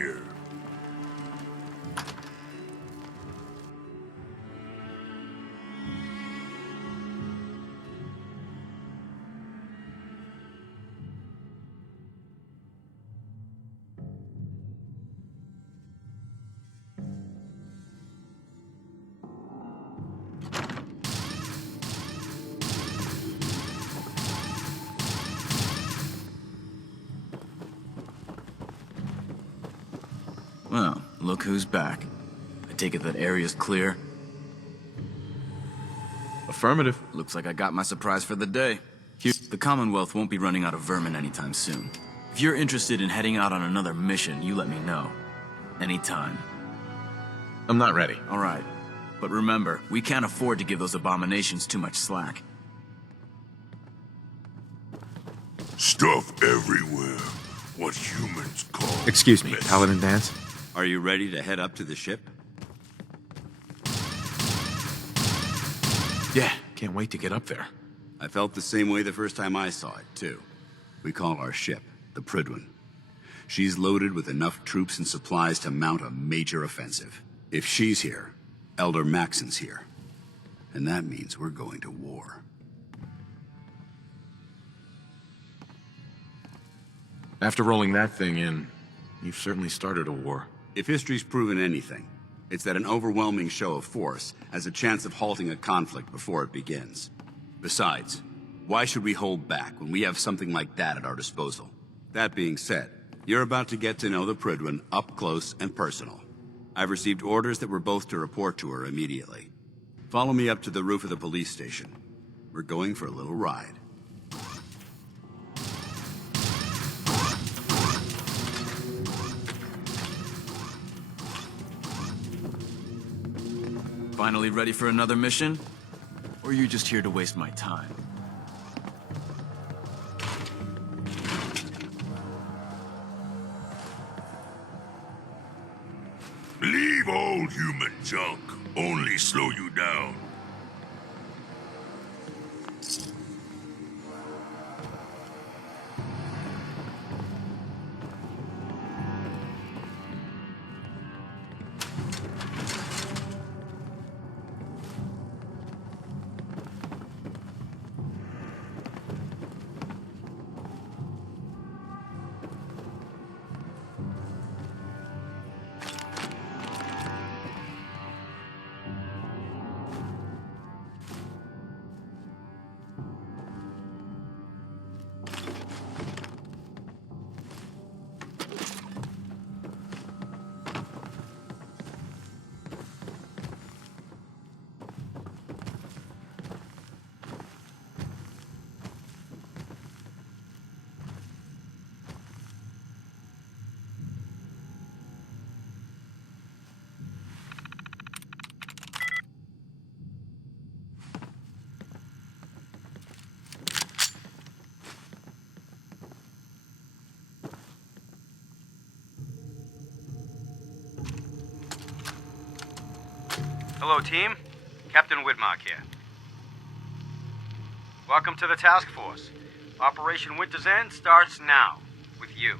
here. Well, look who's back. I take it that area's clear? Affirmative. Looks like I got my surprise for the day. The Commonwealth won't be running out of vermin anytime soon. If you're interested in heading out on another mission, you let me know. Anytime. I'm not ready. Alright. But remember, we can't afford to give those abominations too much slack. Stuff everywhere. What humans call... Excuse me, mess. Paladin Dance? Are you ready to head up to the ship? Yeah, can't wait to get up there. I felt the same way the first time I saw it, too. We call our ship the Prydwen. She's loaded with enough troops and supplies to mount a major offensive. If she's here, Elder Maxon's here. And that means we're going to war. After rolling that thing in, you've certainly started a war. If history's proven anything, it's that an overwhelming show of force has a chance of halting a conflict before it begins. Besides, why should we hold back when we have something like that at our disposal? That being said, you're about to get to know the Prydwen up close and personal. I've received orders that we're both to report to her immediately. Follow me up to the roof of the police station. We're going for a little ride. Finally ready for another mission? Or are you just here to waste my time? Leave old human junk. Only slow you down. Hello, team. Captain Widmark here. Welcome to the task force. Operation Winter's End starts now, with you.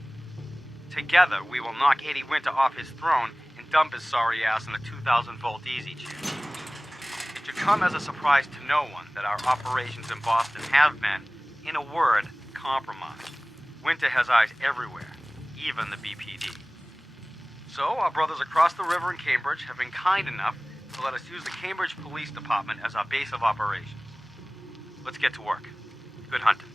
Together, we will knock Eddie Winter off his throne and dump his sorry ass in the 2,000-volt easy chair. It should come as a surprise to no one that our operations in Boston have been, in a word, compromised. Winter has eyes everywhere, even the BPD. So, our brothers across the river in Cambridge have been kind enough to let us use the Cambridge Police Department as our base of operations. Let's get to work. Good hunting.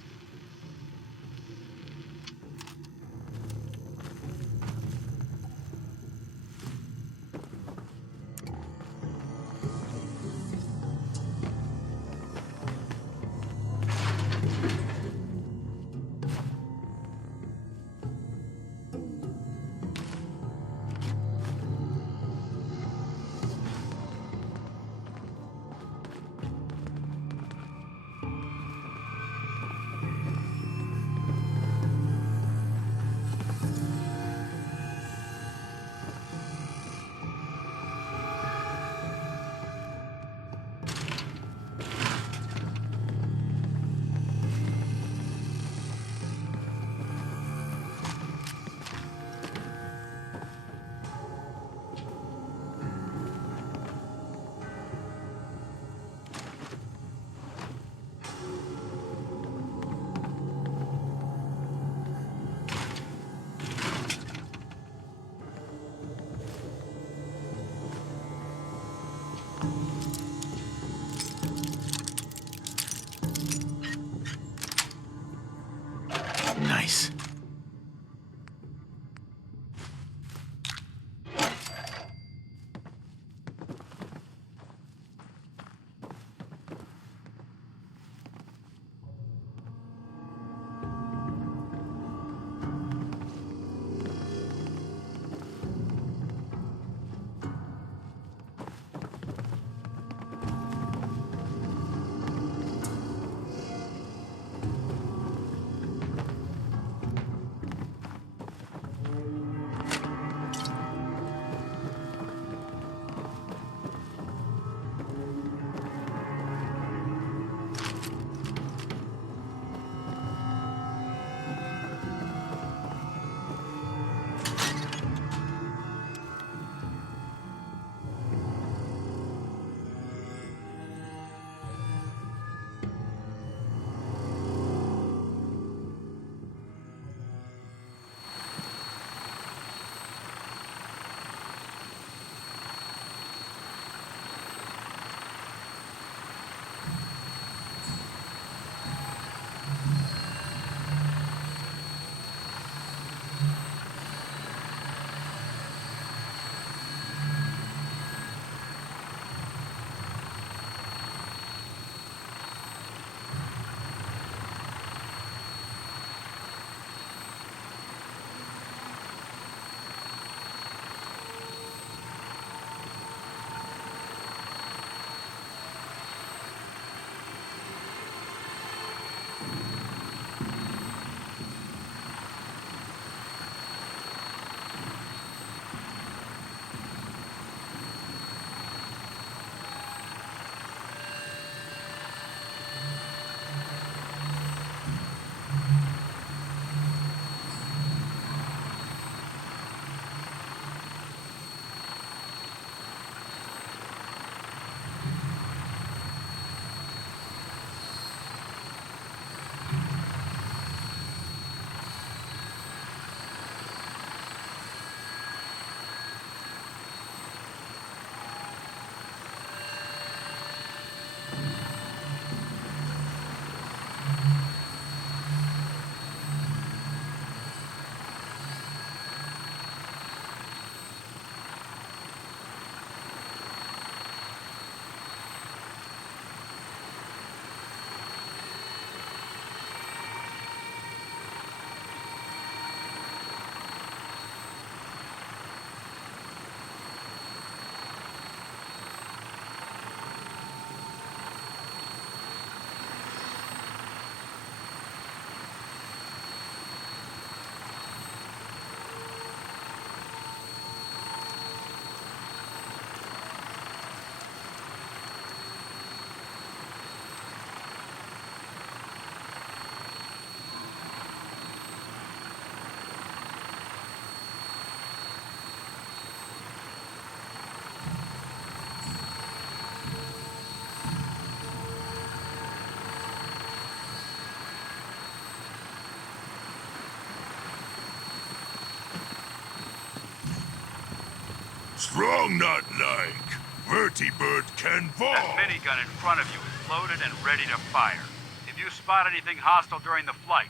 Strong not like. Vertibird can fall. That minigun in front of you is loaded and ready to fire. If you spot anything hostile during the flight,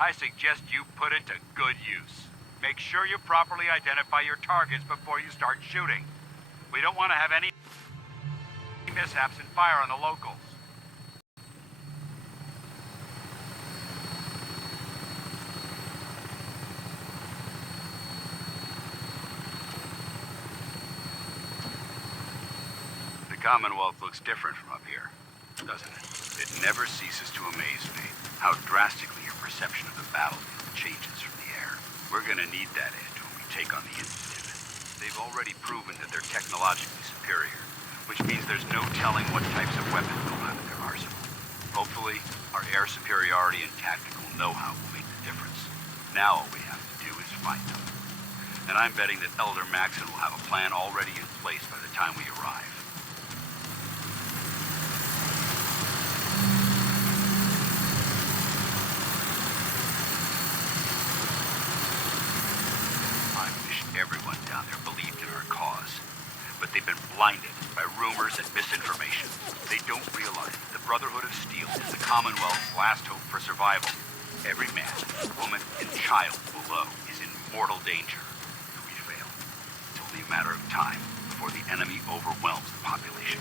I suggest you put it to good use. Make sure you properly identify your targets before you start shooting. We don't want to have any mishaps and fire on the locals. The Commonwealth looks different from up here, doesn't it? It never ceases to amaze me how drastically your perception of the battlefield changes from the air. We're gonna need that edge when we take on the Institute. They've already proven that they're technologically superior, which means there's no telling what types of weapons they'll have in their arsenal. Hopefully, our air superiority and tactical know-how will make the difference. Now all we have to do is find them. And I'm betting that Elder Maxon will have a plan already in place by the time we arrive. Everyone down there believed in our cause, but they've been blinded by rumors and misinformation. They don't realize the Brotherhood of Steel is the Commonwealth's last hope for survival. Every man, woman, and child below is in mortal danger. If we fail, it's only a matter of time before the enemy overwhelms the population.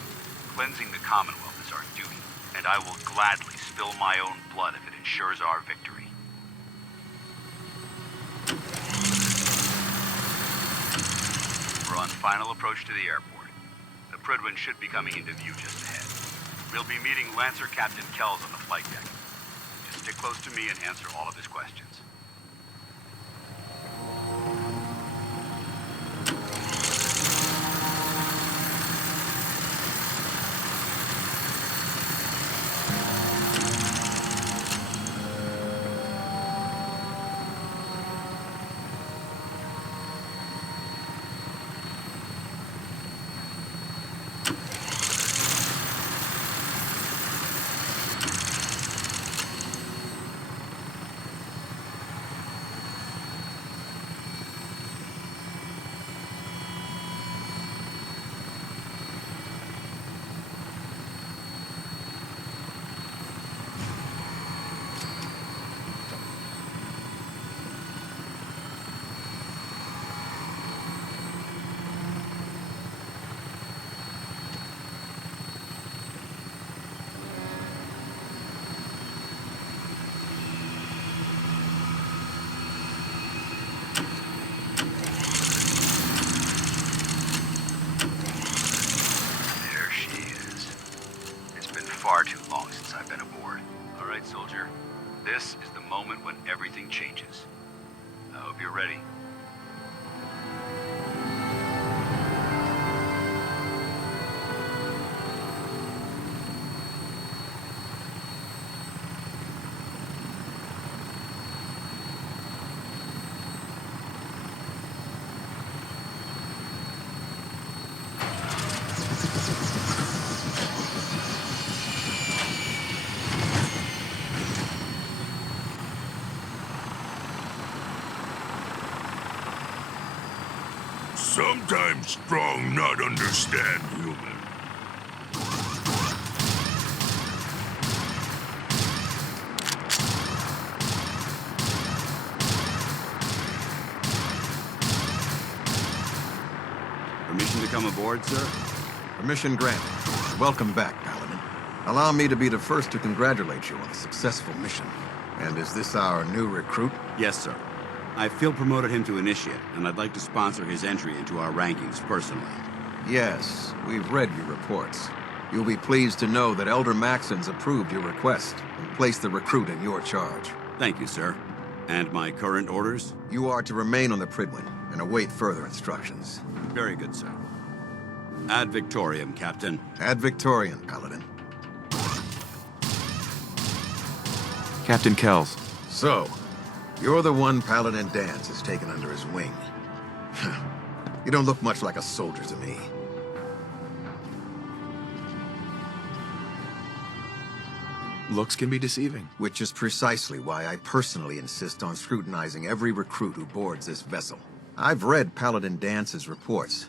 Cleansing the Commonwealth is our duty, and I will gladly spill my own blood if it ensures our victory. We're on final approach to the airport. The Prydwen should be coming into view just ahead. We'll be meeting Lancer Captain Kells on the flight deck. Just stick close to me and answer all of his questions. Far too long since I've been aboard. All right, soldier. This is the moment when everything changes. I hope you're ready. Sometimes strong not understand human. Permission to come aboard, sir? Permission granted. Welcome back, Paladin. Allow me to be the first to congratulate you on a successful mission. And is this our new recruit? Yes, sir. I feel promoted him to initiate, and I'd like to sponsor his entry into our rankings personally. Yes, we've read your reports. You'll be pleased to know that Elder Maxon's approved your request and placed the recruit in your charge. Thank you, sir. And my current orders? You are to remain on the Prydwen and await further instructions. Very good, sir. Ad Victoriam, Captain. Ad Victoriam, Paladin. Captain Kells. So, you're the one Paladin Danse has taken under his wing. You don't look much like a soldier to me. Looks can be deceiving. Which is precisely why I personally insist on scrutinizing every recruit who boards this vessel. I've read Paladin Dance's reports,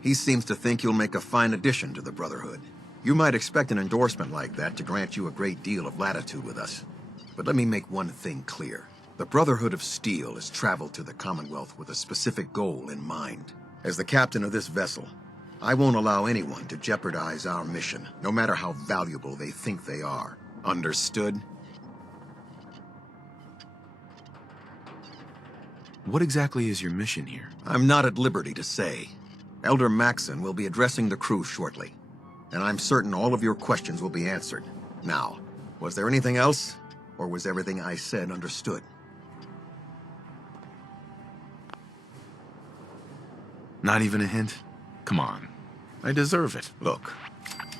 He seems to think you'll make a fine addition to the Brotherhood. You might expect an endorsement like that to grant you a great deal of latitude with us. But let me make one thing clear. The Brotherhood of Steel has traveled to the Commonwealth with a specific goal in mind. As the captain of this vessel, I won't allow anyone to jeopardize our mission, no matter how valuable they think they are. Understood? What exactly is your mission here? I'm not at liberty to say. Elder Maxson will be addressing the crew shortly, and I'm certain all of your questions will be answered. Now, was there anything else, or was everything I said understood? Not even a hint? Come on. I deserve it. Look,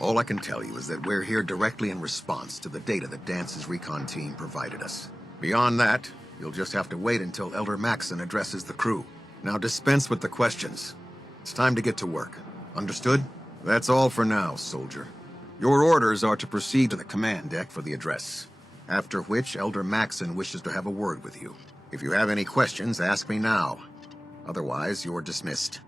all I can tell you is that we're here directly in response to the data that Dance's recon team provided us. Beyond that, you'll just have to wait until Elder Maxson addresses the crew. Now dispense with the questions. It's time to get to work. Understood? That's all for now, soldier. Your orders are to proceed to the command deck for the address, after which Elder Maxson wishes to have a word with you. If you have any questions, ask me now. Otherwise, you're dismissed.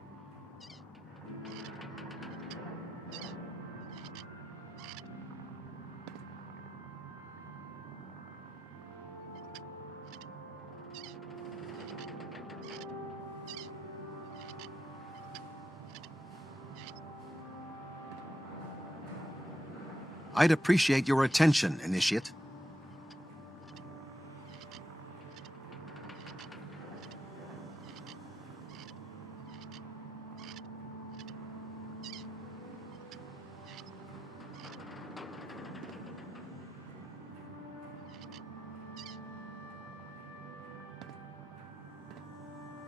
I'd appreciate your attention, Initiate.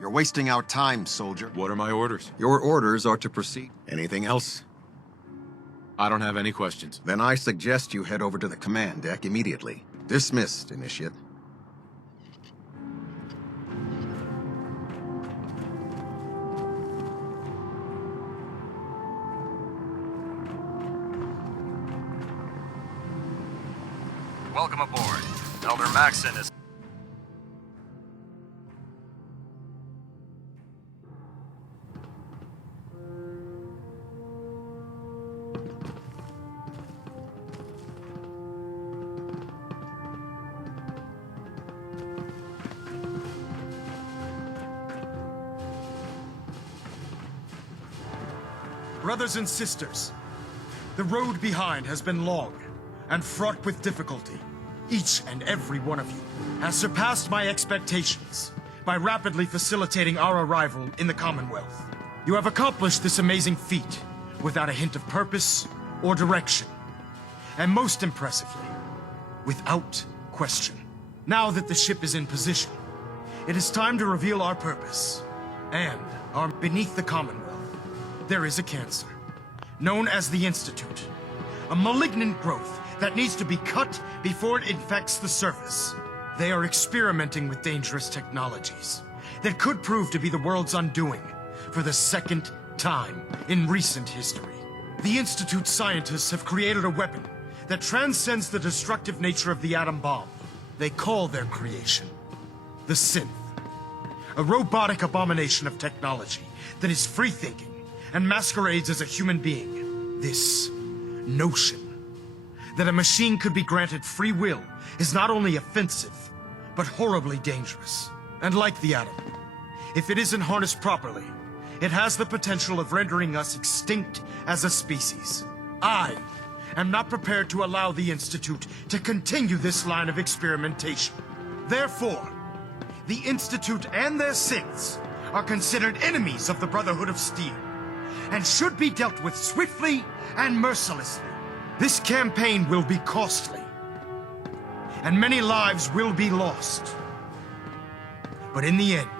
You're wasting our time, soldier. What are my orders? Your orders are to proceed. Anything else? I don't have any questions. Then I suggest you head over to the command deck immediately. Dismissed, Initiate. Welcome aboard. Elder Maxson is... Brothers and sisters, the road behind has been long and fraught with difficulty. Each and every one of you has surpassed my expectations by rapidly facilitating our arrival in the Commonwealth. You have accomplished this amazing feat without a hint of purpose or direction, and most impressively, without question. Now that the ship is in position, it is time to reveal our purpose and our beneath the Commonwealth. There is a cancer, known as the Institute, a malignant growth that needs to be cut before it infects the surface. They are experimenting with dangerous technologies that could prove to be the world's undoing for the second time in recent history. The Institute's scientists have created a weapon that transcends the destructive nature of the atom bomb. They call their creation the Synth, a robotic abomination of technology that is free-thinking and masquerades as a human being. This notion that a machine could be granted free will is not only offensive, but horribly dangerous. And like the atom, if it isn't harnessed properly, it has the potential of rendering us extinct as a species. I am not prepared to allow the Institute to continue this line of experimentation. Therefore, the Institute and their synths are considered enemies of the Brotherhood of Steel, and should be dealt with swiftly and mercilessly. This campaign will be costly, and many lives will be lost. But in the end,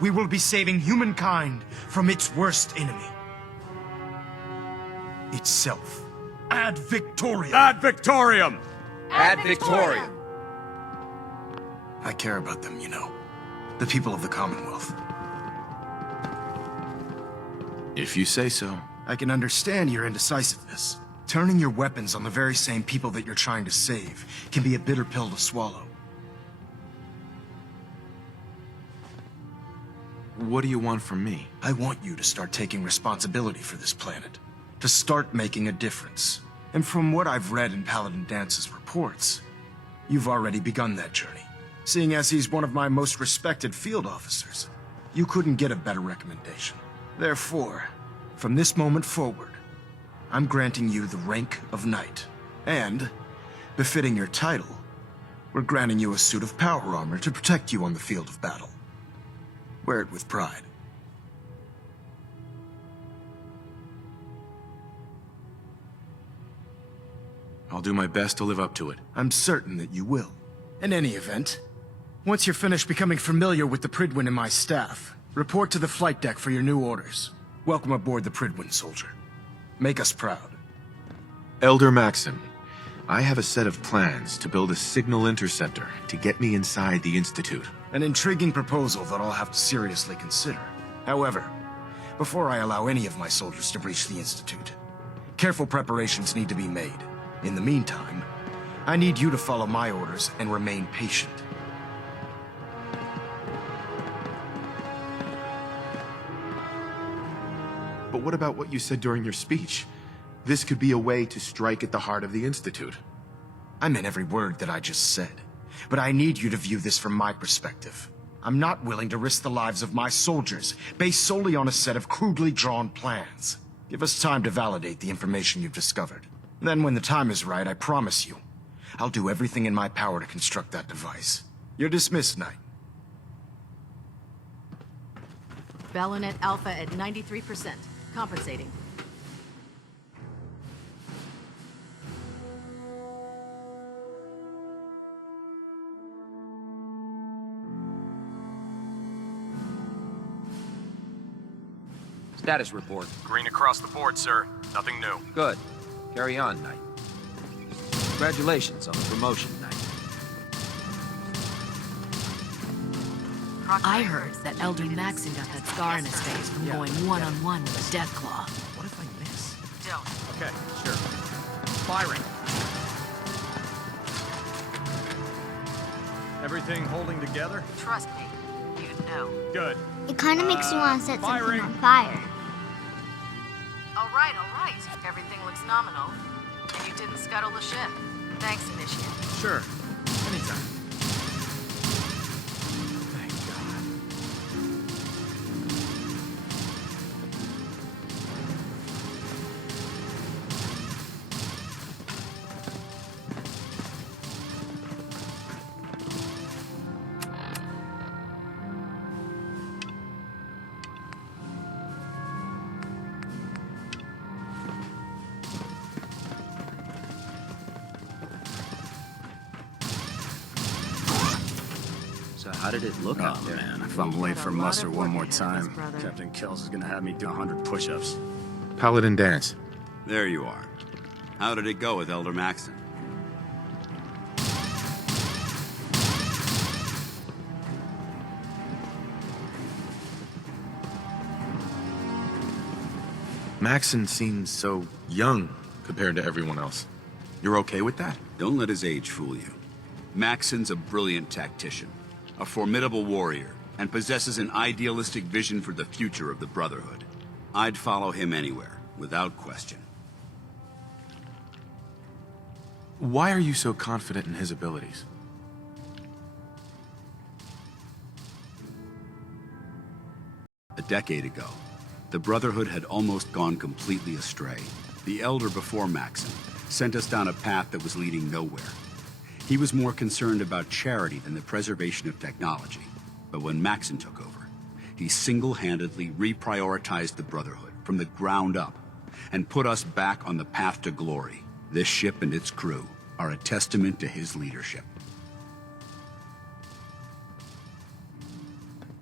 we will be saving humankind from its worst enemy. Itself. Ad Victoriam! Ad Victoriam! Ad Victoriam! I care about them, you know. The people of the Commonwealth. If you say so. I can understand your indecisiveness. Turning your weapons on the very same people that you're trying to save can be a bitter pill to swallow. What do you want from me? I want you to start taking responsibility for this planet. To start making a difference. And from what I've read in Paladin Dance's reports, you've already begun that journey. Seeing as he's one of my most respected field officers, you couldn't get a better recommendation. Therefore, from this moment forward, I'm granting you the rank of Knight. And, befitting your title, we're granting you a suit of power armor to protect you on the field of battle. Wear it with pride. I'll do my best to live up to it. I'm certain that you will. In any event, once you're finished becoming familiar with the Prydwen and my staff, report to the flight deck for your new orders. Welcome aboard the Prydwen, soldier. Make us proud. Elder Maxon, I have a set of plans to build a signal interceptor to get me inside the Institute. An intriguing proposal that I'll have to seriously consider. However, before I allow any of my soldiers to breach the Institute, careful preparations need to be made. In the meantime, I need you to follow my orders and remain patient. But what about what you said during your speech? This could be a way to strike at the heart of the Institute. I meant every word that I just said. But I need you to view this from my perspective. I'm not willing to risk the lives of my soldiers, based solely on a set of crudely drawn plans. Give us time to validate the information you've discovered. Then when the time is right, I promise you, I'll do everything in my power to construct that device. You're dismissed, Knight. Balonet Alpha at 93%. Compensating. Status report. Green across the board, sir. Nothing new. Good. Carry on, Knight. Congratulations on the promotion, Knight. I heard that Elder Maxon got that scar in his face from going one-on-one with a Deathclaw. What if I miss? Don't. Okay, sure. Firing. Everything holding together? Trust me. You know. Good. It kind of makes you want to set firing. something on fire. All right, all right. Everything looks nominal. And you didn't scuttle the ship. Thanks, Initiate. Sure. Anytime. Thank God. So how did it look out there? Man, if I'm late for muster one more time, Captain Kells is gonna have me do 100 push-ups. Paladin Dance. There you are. How did it go with Elder Maxon? Maxon seems so young compared to everyone else. You're okay with that? Don't let his age fool you. Maxon's a brilliant tactician, a formidable warrior, and possesses an idealistic vision for the future of the Brotherhood. I'd follow him anywhere, without question. Why are you so confident in his abilities? A decade ago, the Brotherhood had almost gone completely astray. The Elder before Maxon sent us down a path that was leading nowhere. He was more concerned about charity than the preservation of technology. But when Maxon took over, he single-handedly reprioritized the Brotherhood from the ground up and put us back on the path to glory. This ship and its crew are a testament to his leadership.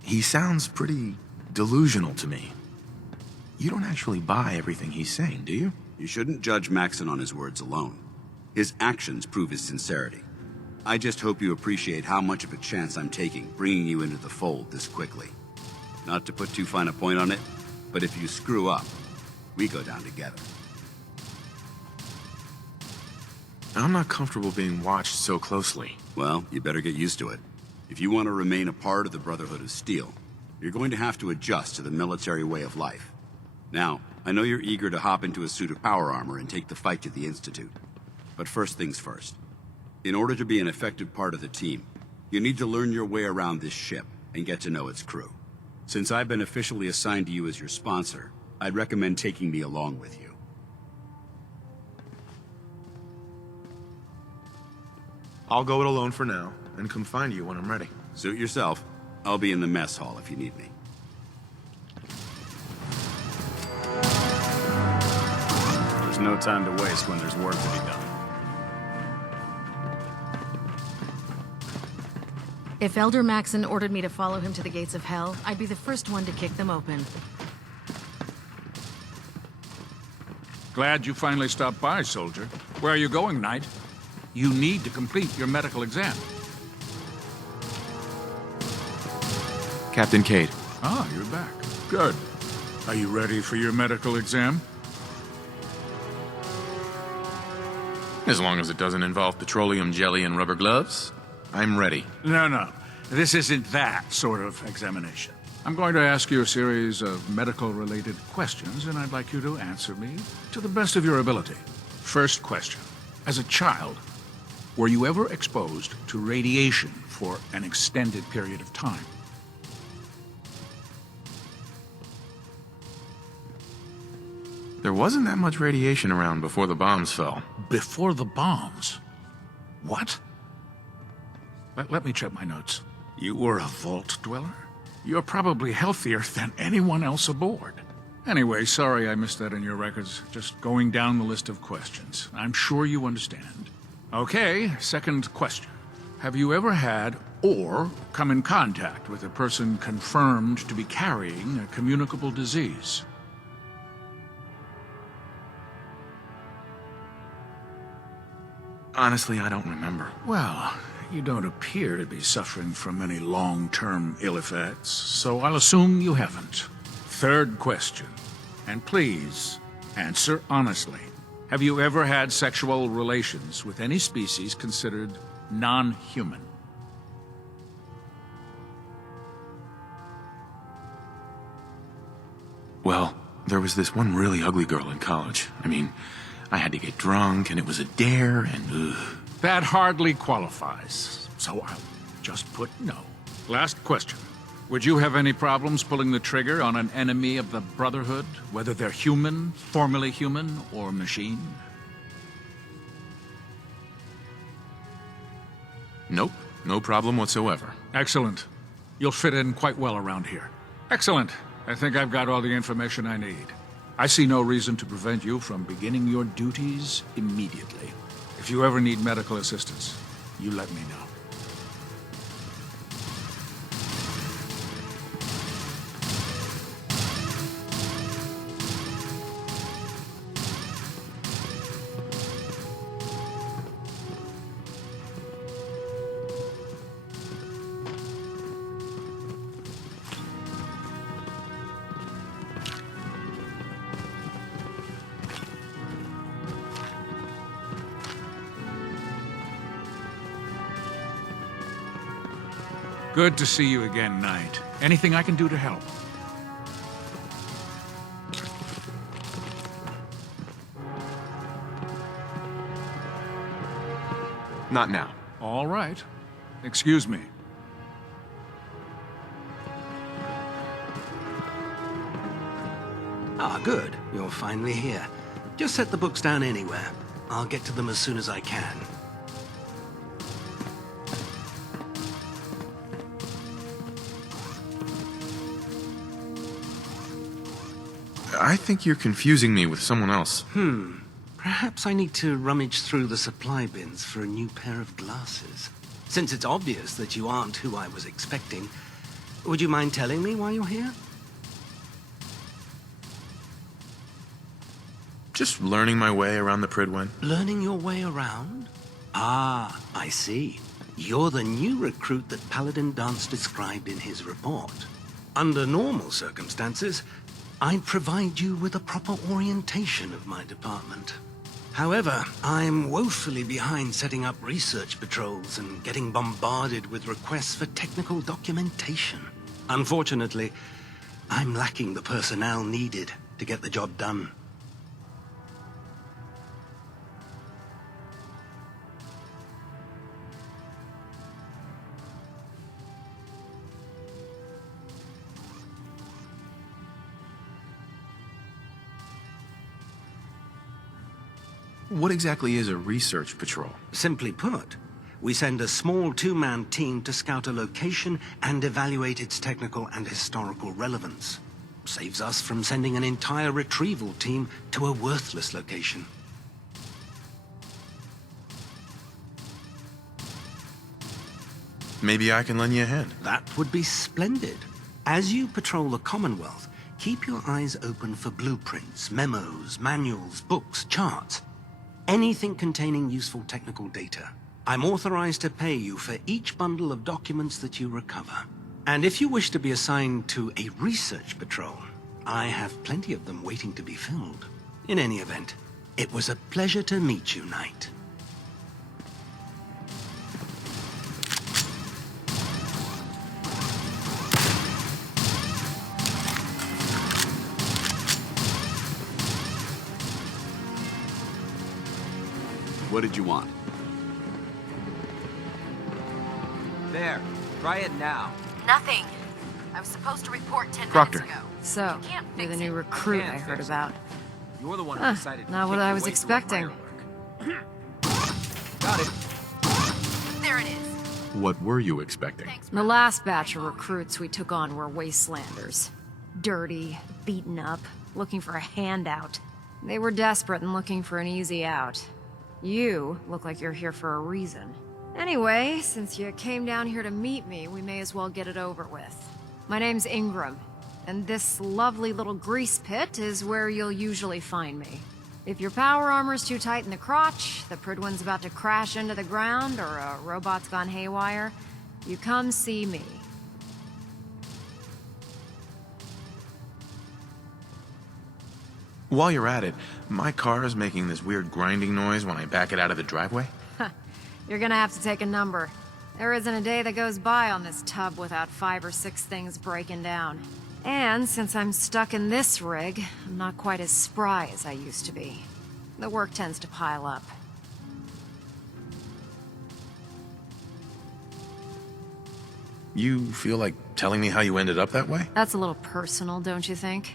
He sounds pretty delusional to me. You don't actually buy everything he's saying, do you? You shouldn't judge Maxon on his words alone. His actions prove his sincerity. I just hope you appreciate how much of a chance I'm taking bringing you into the fold this quickly. Not to put too fine a point on it, but if you screw up, we go down together. I'm not comfortable being watched so closely. Well, you better get used to it. If you want to remain a part of the Brotherhood of Steel, You're going to have to adjust to the military way of life. Now, I know you're eager to hop into a suit of power armor and take the fight to the Institute. But first things first. In order to be an effective part of the team, you need to learn your way around this ship and get to know its crew. Since I've been officially assigned to you as your sponsor, I'd recommend taking me along with you. I'll go it alone for now, and come find you when I'm ready. Suit yourself. I'll be in the mess hall if you need me. There's no time to waste when there's work to be done. If Elder Maxon ordered me to follow him to the gates of hell, I'd be the first one to kick them open. Glad you finally stopped by, soldier. Where are you going, Knight? You need to complete your medical exam. Captain Cade. Ah, you're back. Good. Are you ready for your medical exam? As long as it doesn't involve petroleum jelly and rubber gloves, I'm ready. No. This isn't that sort of examination. I'm going to ask you a series of medical-related questions, and I'd like you to answer me to the best of your ability. First question. As a child, were you ever exposed to radiation for an extended period of time? There wasn't that much radiation around before the bombs fell. Before the bombs? What? Let me check my notes. You were a vault dweller? You're probably healthier than anyone else aboard. Anyway, sorry I missed that in your records. Just going down the list of questions. I'm sure you understand. Okay, second question. Have you ever had or come in contact with a person confirmed to be carrying a communicable disease? Honestly, I don't remember. Well, you don't appear to be suffering from any long-term ill effects, so I'll assume you haven't. Third question, and please, answer honestly. Have you ever had sexual relations with any species considered non-human? Well, there was this one really ugly girl in college. I mean, I had to get drunk, and it was a dare, and That hardly qualifies, so I'll just put no. Last question. Would you have any problems pulling the trigger on an enemy of the Brotherhood, whether they're human, formerly human, or machine? Nope, no problem whatsoever. Excellent. You'll fit in quite well around here. Excellent. I think I've got all the information I need. I see no reason to prevent you from beginning your duties immediately. If you ever need medical assistance, you let me know. Good to see you again, Knight. Anything I can do to help? Not now. All right. Excuse me. Ah, good. You're finally here. Just set the books down anywhere. I'll get to them as soon as I can. I think you're confusing me with someone else. Perhaps I need to rummage through the supply bins for a new pair of glasses. Since it's obvious that you aren't who I was expecting, would you mind telling me why you're here? Just learning my way around the Prydwen. Learning your way around? Ah, I see. You're the new recruit that Paladin Dance described in his report. Under normal circumstances, I'd provide you with a proper orientation of my department. However, I'm woefully behind setting up research patrols and getting bombarded with requests for technical documentation. Unfortunately, I'm lacking the personnel needed to get the job done. What exactly is a research patrol? Simply put, we send a small two-man team to scout a location and evaluate its technical and historical relevance. Saves us from sending an entire retrieval team to a worthless location. Maybe I can lend you a hand. That would be splendid. As you patrol the Commonwealth, keep your eyes open for blueprints, memos, manuals, books, charts. Anything containing useful technical data. I'm authorized to pay you for each bundle of documents that you recover. And if you wish to be assigned to a research patrol, I have plenty of them waiting to be filled. In any event, it was a pleasure to meet you, Knight. What did you want? There. Try it now. Nothing. I was supposed to report 10 Proctor. minutes ago. So, You can't you're the fix new it. recruit Can't I heard fix it. about. You're the one who Huh, decided to not what kick I your was way through a expecting. firework. Got it. There it is. What were you expecting? The last batch of recruits we took on were wastelanders. Dirty, beaten up, looking for a handout. They were desperate and looking for an easy out. You look like you're here for a reason. Anyway, since you came down here to meet me, we may as well get it over with. My name's Ingram, and this lovely little grease pit is where you'll usually find me. If your power armor's too tight in the crotch, the Pridwin's about to crash into the ground, or a robot's gone haywire, you come see me. While you're at it, my car is making this weird grinding noise when I back it out of the driveway. You're gonna have to take a number. There isn't a day that goes by on this tub without 5 or 6 things breaking down. And since I'm stuck in this rig, I'm not quite as spry as I used to be. The work tends to pile up. You feel like telling me how you ended up that way? That's a little personal, don't you think?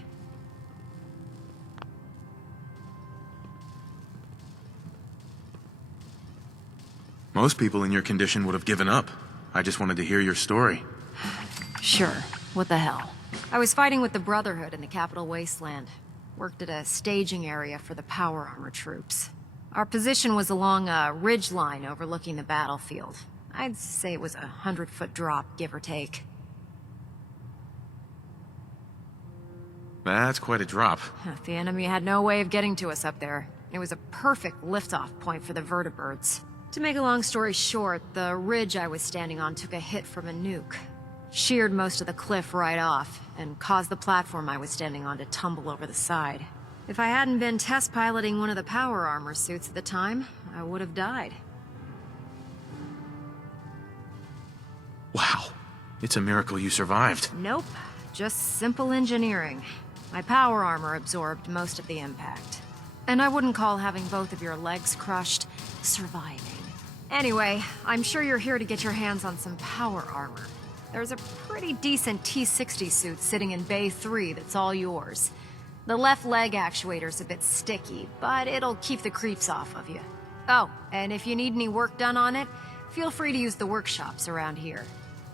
Most people in your condition would have given up. I just wanted to hear your story. Sure. What the hell? I was fighting with the Brotherhood in the Capital Wasteland. Worked at a staging area for the power armor troops. Our position was along a ridge line overlooking the battlefield. I'd say it was a 100-foot drop, give or take. That's quite a drop. The enemy had no way of getting to us up there. It was a perfect liftoff point for the vertibirds. To make a long story short, the ridge I was standing on took a hit from a nuke. Sheared most of the cliff right off, and caused the platform I was standing on to tumble over the side. If I hadn't been test piloting one of the power armor suits at the time, I would have died. Wow. It's a miracle you survived. Nope, just simple engineering. My power armor absorbed most of the impact. And I wouldn't call having both of your legs crushed surviving. Anyway, I'm sure you're here to get your hands on some power armor. There's a pretty decent T-60 suit sitting in Bay 3 that's all yours. The left leg actuator's a bit sticky, but it'll keep the creeps off of you. Oh, and if you need any work done on it, feel free to use the workshops around here.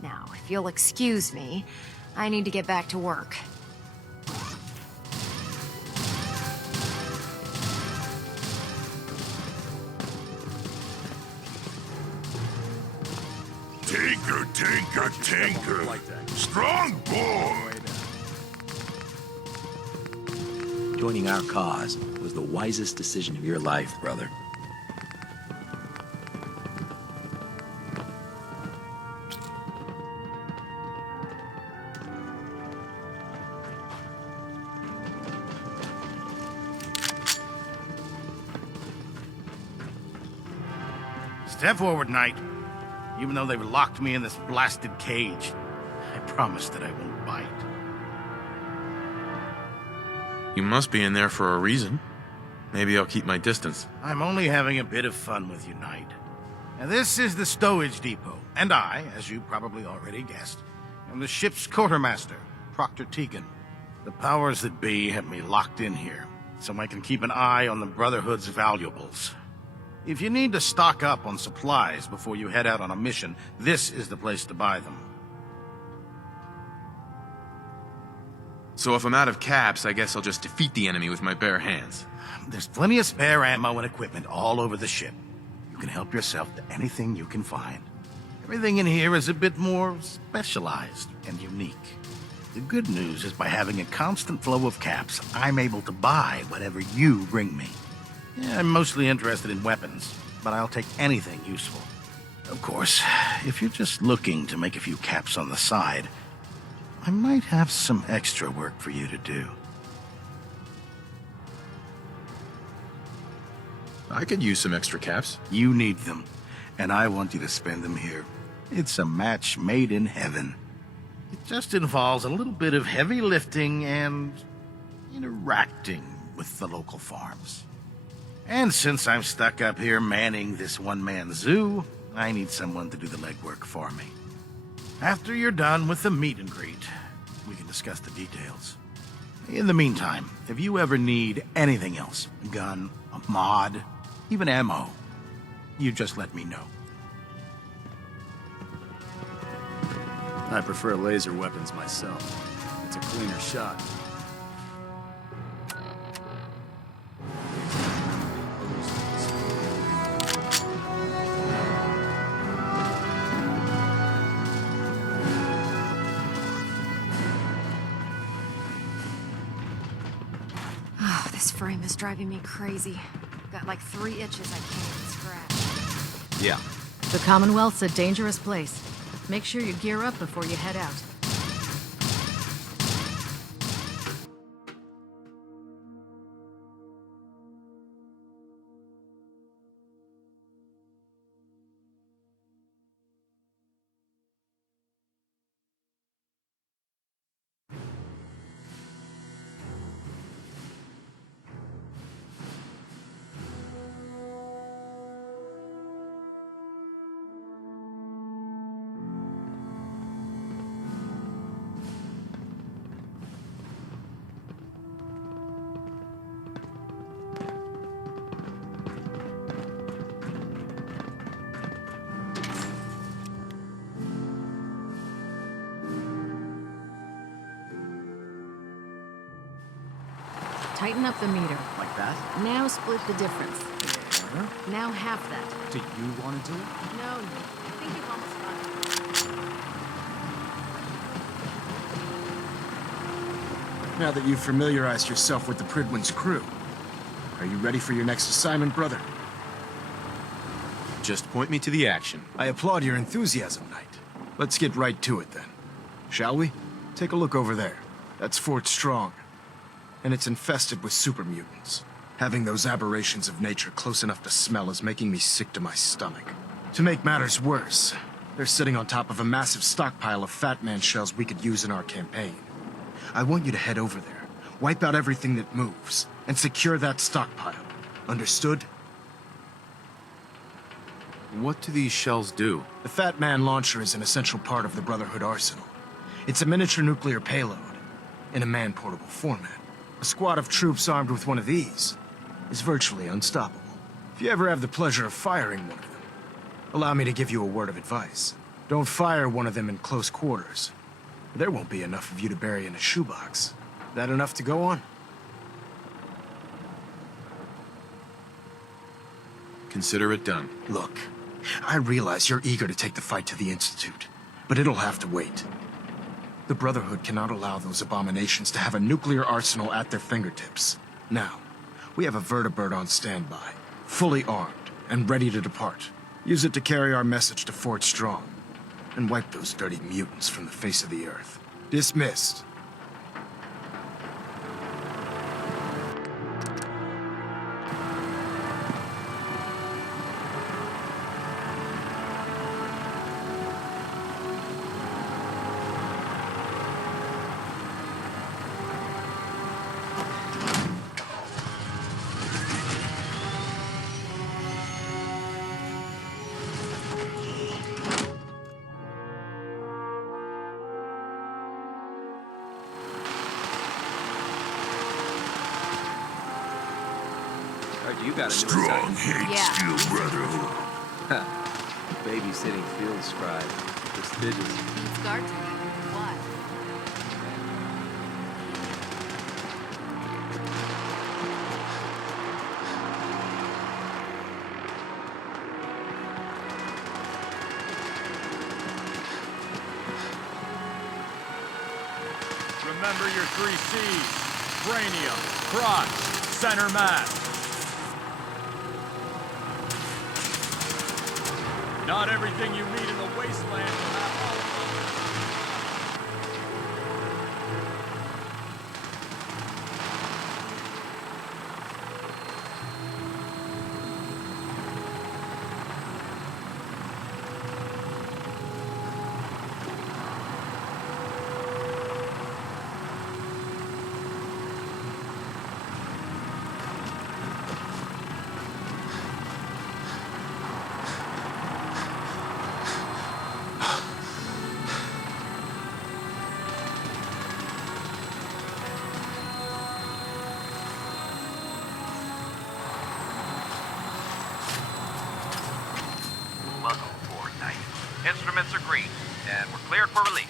Now, if you'll excuse me, I need to get back to work. Tinker, tinker, tinker. Strong boy. Joining our cause was the wisest decision of your life, brother. Step forward, Knight. Even though they've locked me in this blasted cage, I promise that I won't bite. You must be in there for a reason. Maybe I'll keep my distance. I'm only having a bit of fun with you, Knight. Now, this is the stowage depot, and I, as you probably already guessed, am the ship's quartermaster, Proctor Tegan. The powers that be have me locked in here, so I can keep an eye on the Brotherhood's valuables. If you need to stock up on supplies before you head out on a mission, this is the place to buy them. So if I'm out of caps, I guess I'll just defeat the enemy with my bare hands. There's plenty of spare ammo and equipment all over the ship. You can help yourself to anything you can find. Everything in here is a bit more specialized and unique. The good news is by having a constant flow of caps, I'm able to buy whatever you bring me. Yeah, I'm mostly interested in weapons, but I'll take anything useful. Of course, if you're just looking to make a few caps on the side, I might have some extra work for you to do. I could use some extra caps. You need them, and I want you to spend them here. It's a match made in heaven. It just involves a little bit of heavy lifting and interacting with the local farms. And since I'm stuck up here manning this one-man zoo, I need someone to do the legwork for me. After you're done with the meet and greet, we can discuss the details. In the meantime, if you ever need anything else, a gun, a mod, even ammo, you just let me know. I prefer laser weapons myself. It's a cleaner shot. Oh, this frame is driving me crazy. Got like 3 itches I can't even scratch. Yeah. The Commonwealth's a dangerous place. Make sure you gear up before you head out. Tighten up the meter. Like that? Now split the difference. Yeah. Now half that. Do you want to do it? No, I think you've almost got it. Now that you've familiarized yourself with the Prydwen's crew, are you ready for your next assignment, brother? Just point me to the action. I applaud your enthusiasm, Knight. Let's get right to it, then. Shall we? Take a look over there. That's Fort Strong. And it's infested with super mutants. Having those aberrations of nature close enough to smell is making me sick to my stomach. To make matters worse, they're sitting on top of a massive stockpile of Fat Man shells we could use in our campaign. I want you to head over there, wipe out everything that moves, and secure that stockpile. Understood? What do these shells do? The Fat Man launcher is an essential part of the Brotherhood arsenal. It's a miniature nuclear payload, in a man-portable format. A squad of troops armed with one of these is virtually unstoppable. If you ever have the pleasure of firing one of them, allow me to give you a word of advice. Don't fire one of them in close quarters. There won't be enough of you to bury in a shoebox. That enough to go on? Consider it done. Look, I realize you're eager to take the fight to the Institute, but it'll have to wait. The Brotherhood cannot allow those abominations to have a nuclear arsenal at their fingertips. Now, we have a vertibird on standby, fully armed and ready to depart. Use it to carry our message to Fort Strong, and wipe those dirty mutants from the face of the earth. Dismissed. Heard you got a new Strong assignment. hate Steel Brotherhood. Babysitting field scribe. Prestigious. Beats guard duty. What? Remember your 3 C's. Cranium, crotch, center mass. Not everything you meet in the wasteland will have all of Welcome aboard, Knight. Instruments are green, and we're cleared for release.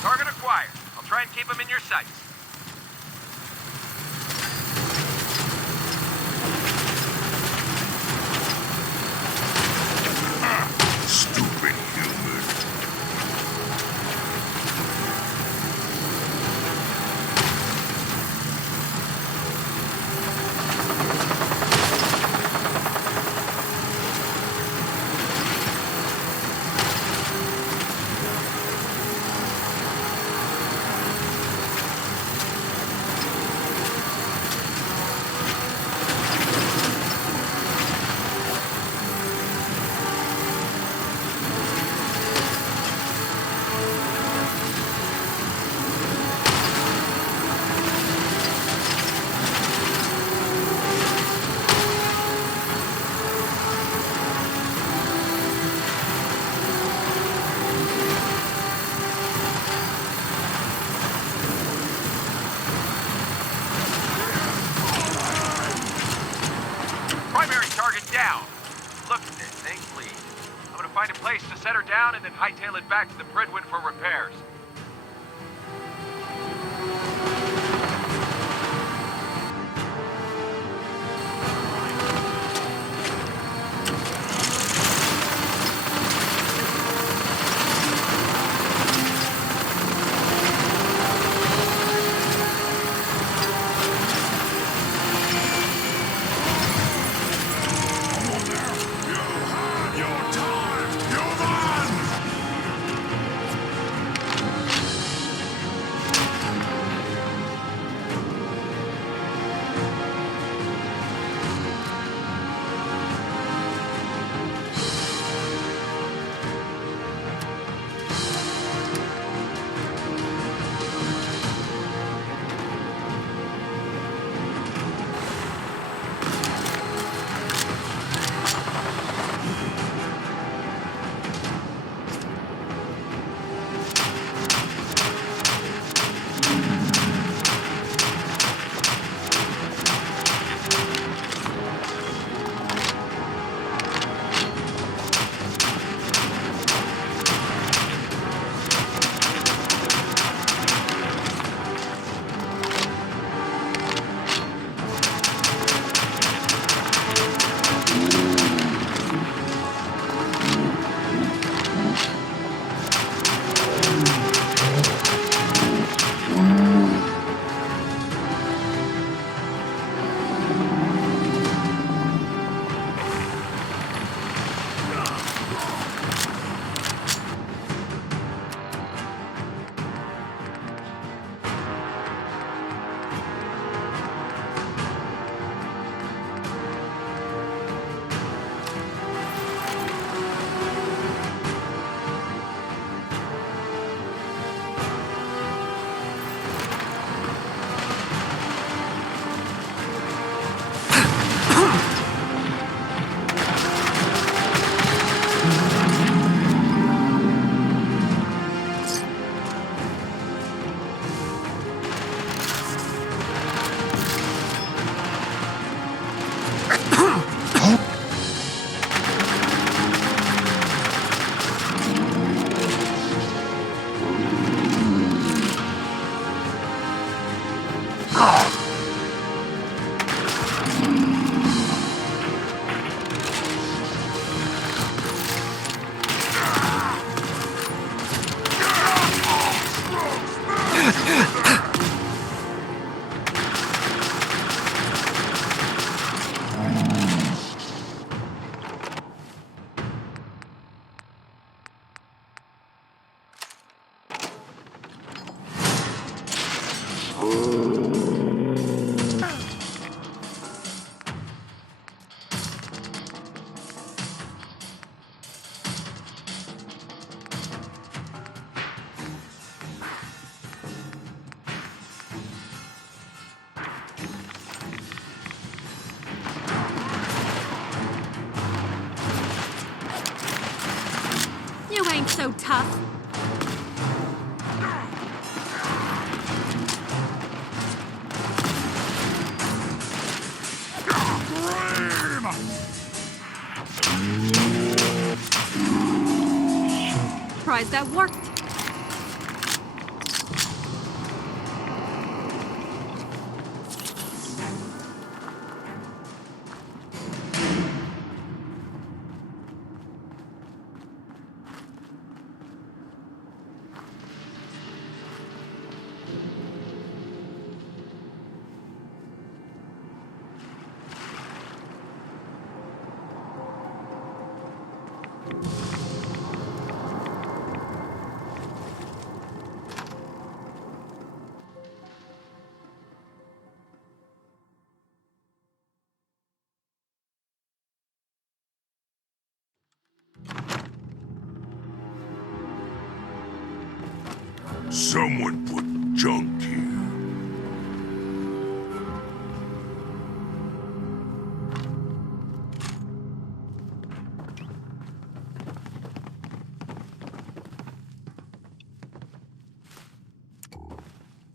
Target acquired. I'll try and keep him in your sights. Stupid human. Primary target down. Look at this thing, please. I'm gonna find a place to set her down and then hightail it back to the Bridwin for repairs. Your time! You're the You ain't so tough. Surprised that worked. Someone put junk here.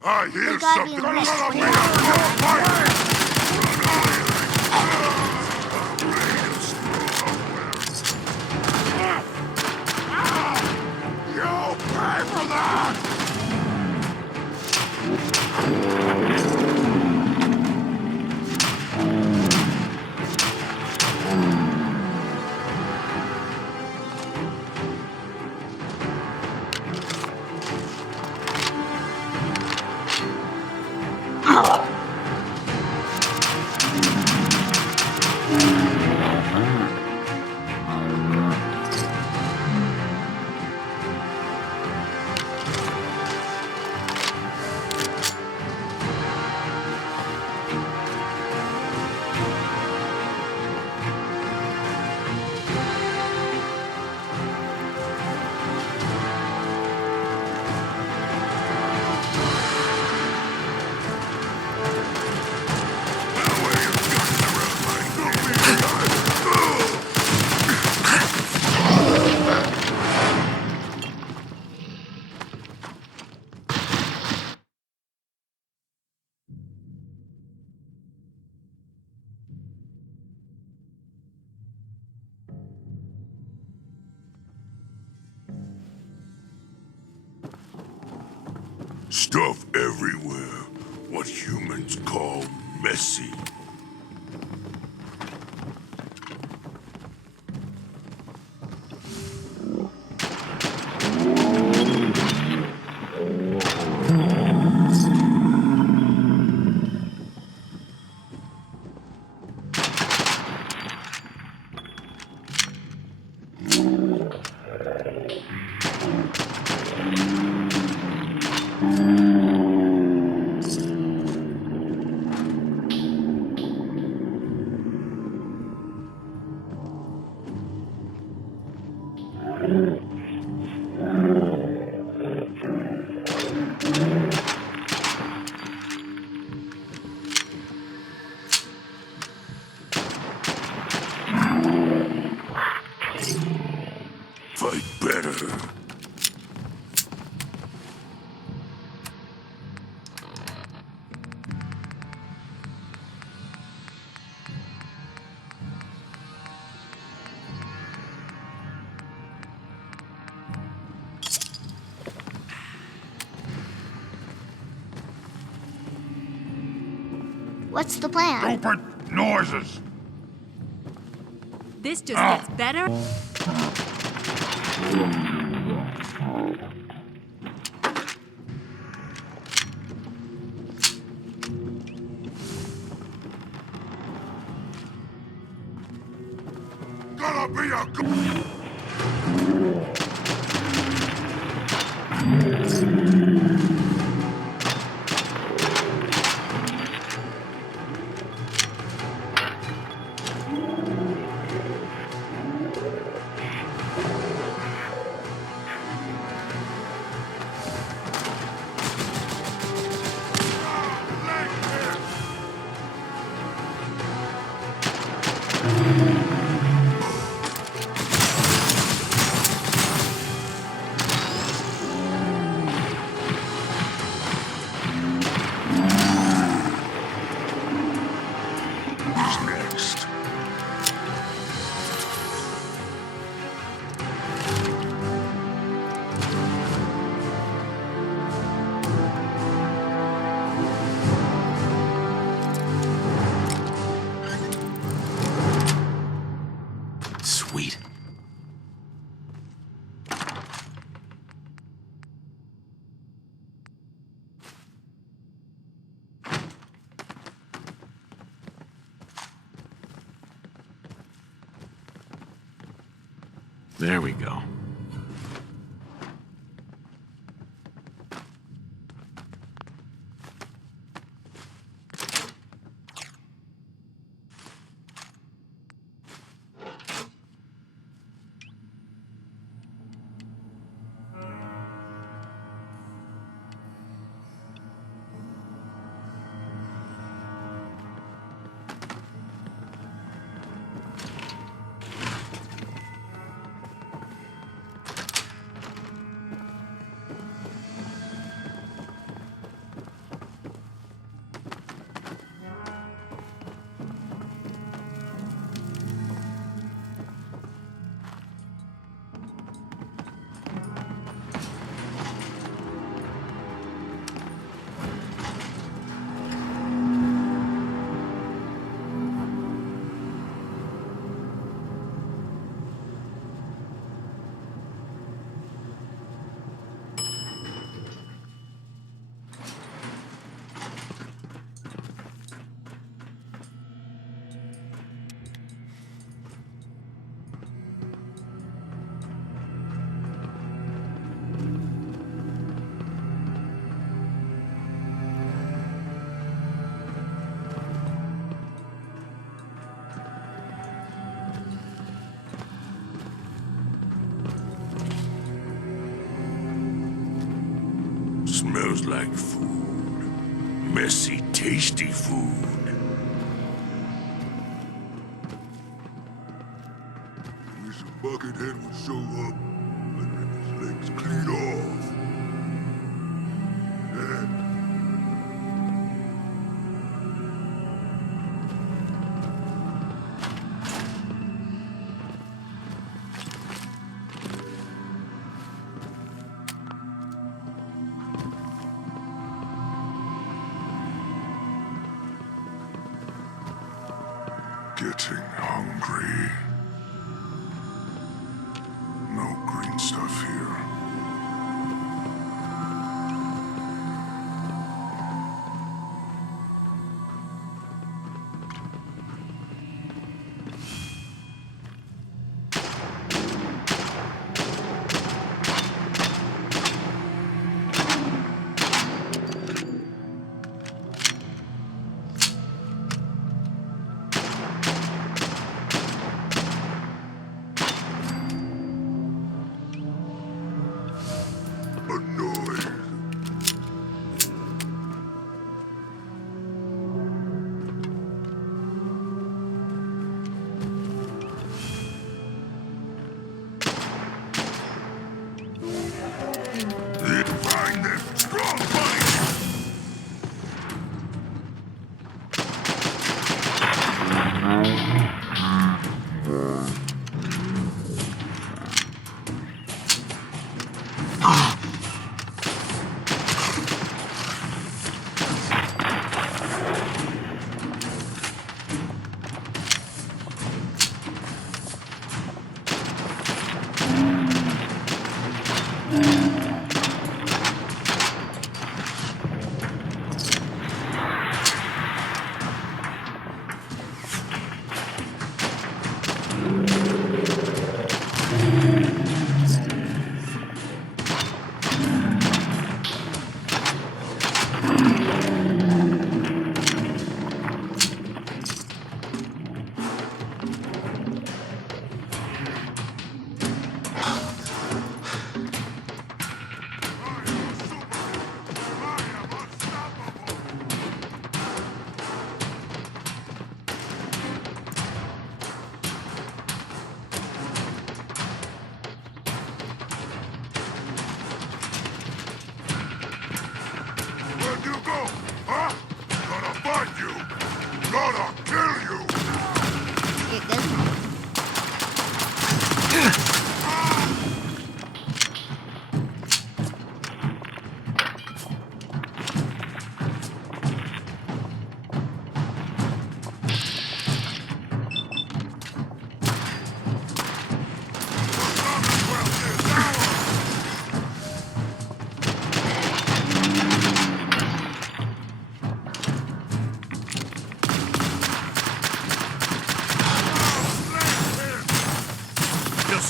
I hear something. You'll pay for that! Stuff everywhere. What humans call messy. What's the plan? Stupid noises! This just gets better. Gotta be a good... Sweet. There we go. Smells like food. Messy, tasty food. Wish a buckethead would show up and rip his legs clean off. Getting hungry. No green stuff here.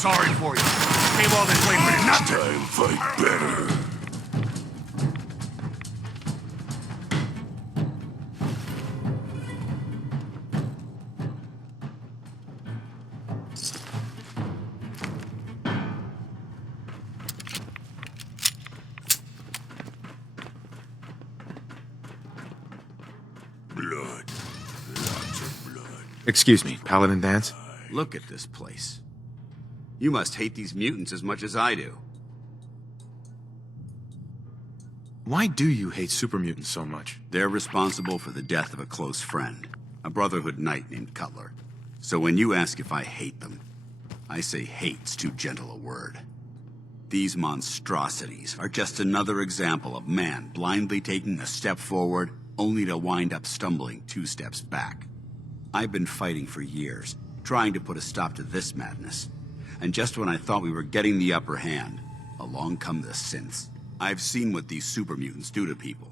sorry for you. Gave all this labor to nothing. Time fight better. Blood. Lots of blood. Excuse me, Paladin Danse? Look at this place. You must hate these mutants as much as I do. Why do you hate super mutants so much? They're responsible for the death of a close friend, a Brotherhood knight named Cutler. So when you ask if I hate them, I say hate's too gentle a word. These monstrosities are just another example of man blindly taking a step forward, only to wind up stumbling 2 steps back. I've been fighting for years, trying to put a stop to this madness. And just when I thought we were getting the upper hand, along come the synths. I've seen what these super mutants do to people.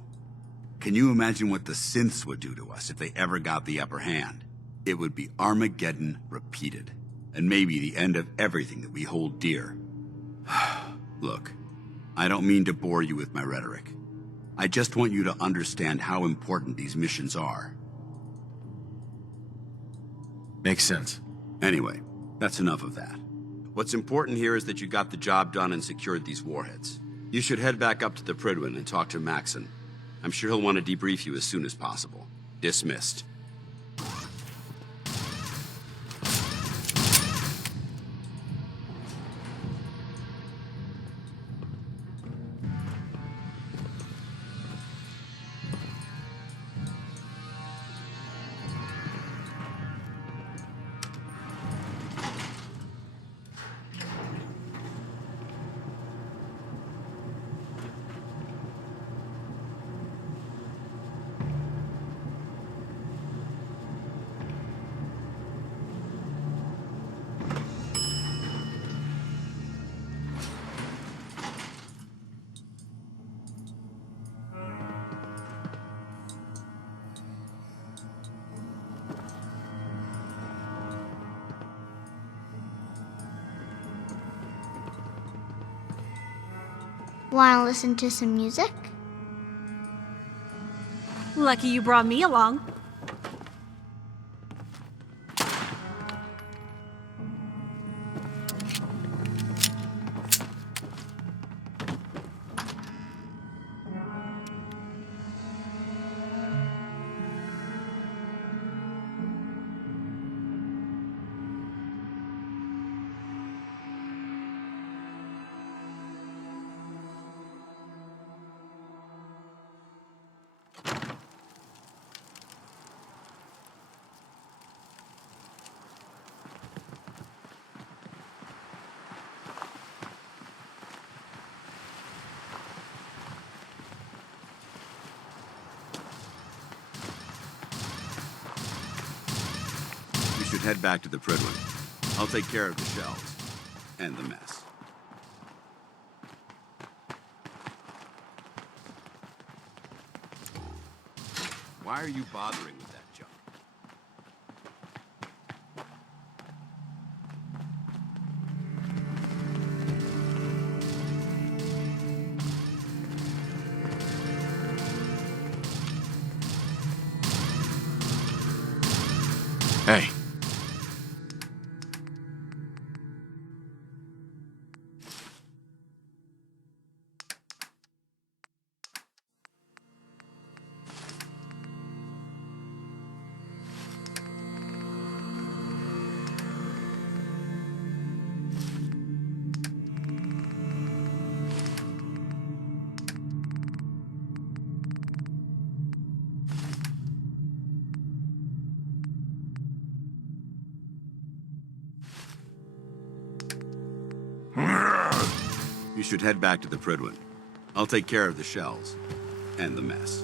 Can you imagine what the synths would do to us if they ever got the upper hand? It would be Armageddon repeated, and maybe the end of everything that we hold dear. Look, I don't mean to bore you with my rhetoric. I just want you to understand how important these missions are. Makes sense. Anyway, that's enough of that. What's important here is that you got the job done and secured these warheads. You should head back up to the Prydwen and talk to Maxon. I'm sure he'll want to debrief you as soon as possible. Dismissed. Wanna listen to some music? Lucky you brought me along. You should head back to the Prydwen. I'll take care of the shells and the mess. Why are you bothering with that junk? Hey. You should head back to the Prydwen. I'll take care of the shells and the mess.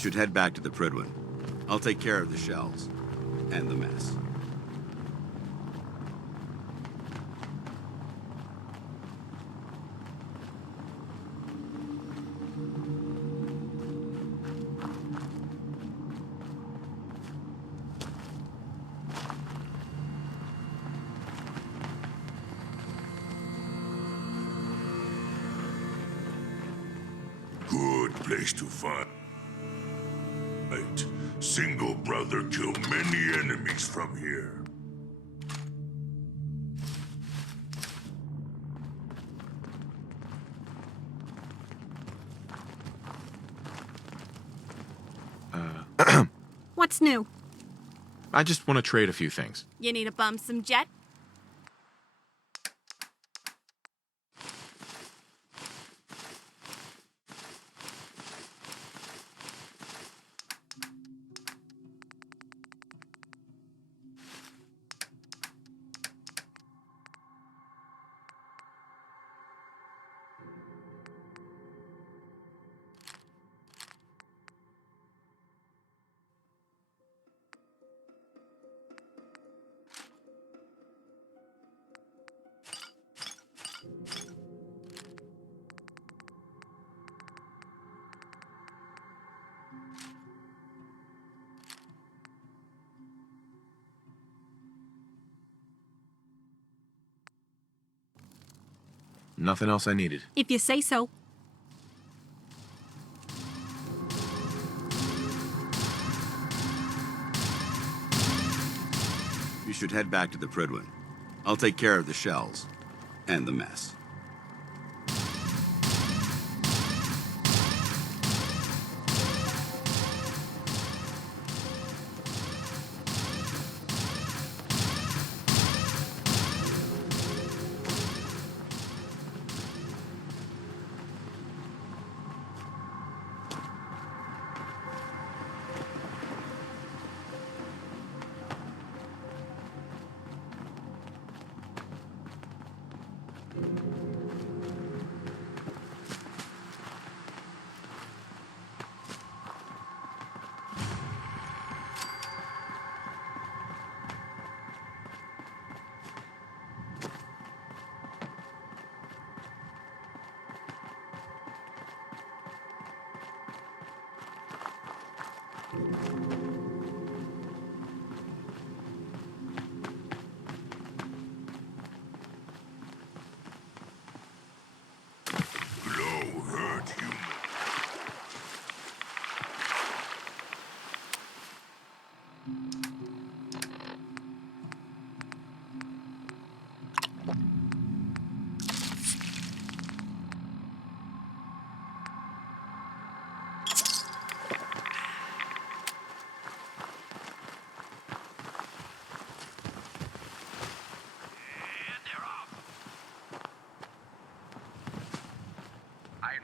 should head back to the Prydwen. I'll take care of the shells and the mess. Good place to fight. Single brother kill many enemies from here. What's new? I just want to trade a few things. You need to bump some jet? Nothing else I needed. If you say so. You should head back to the Prydwen. I'll take care of the shells and the mess.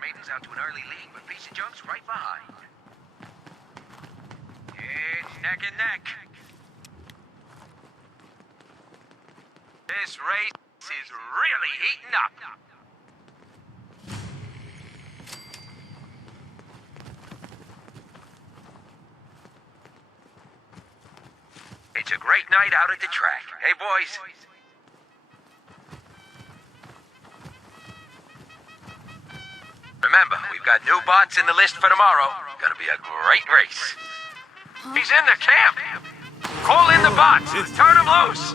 Maiden's out to an early lead, but Piece of Junk's right behind. It's neck and neck. This race is really heating up. It's a great night out at the track. Hey, boys. Remember, we've got new bots in the list for tomorrow. Gonna be a great race. He's in the camp. Call in the bots. Turn him loose.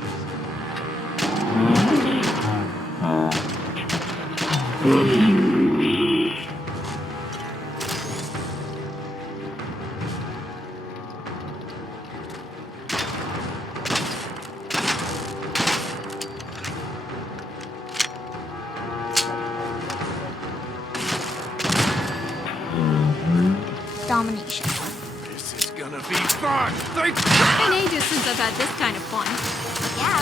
Domination. This is gonna be fun. It's been ages since I've had this kind of fun. Yeah.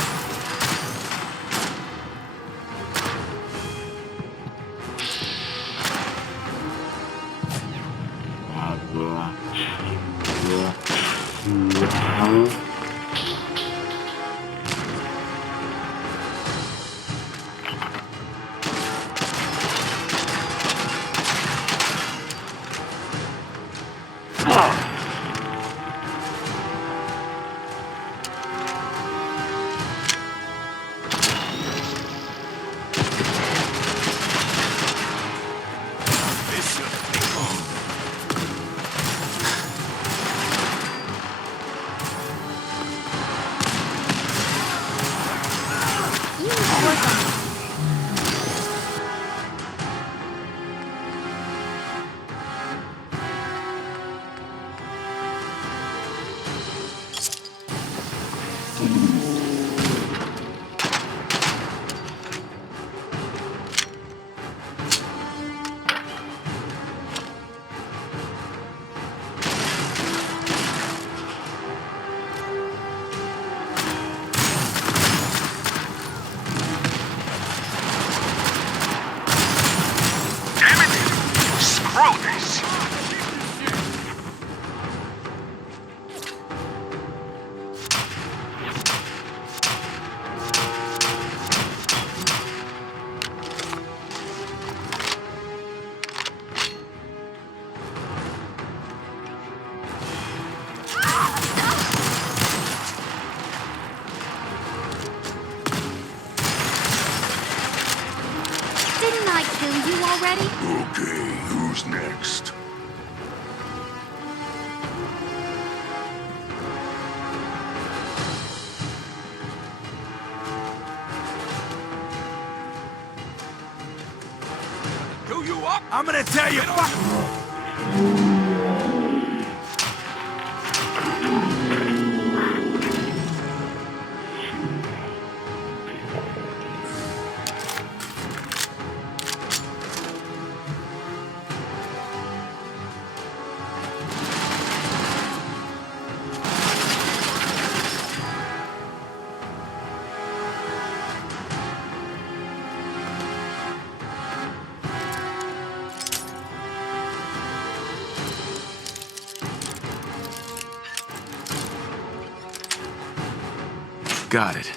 I kill you already? Okay, who's next? Do you up? I'm gonna tell you. Got it.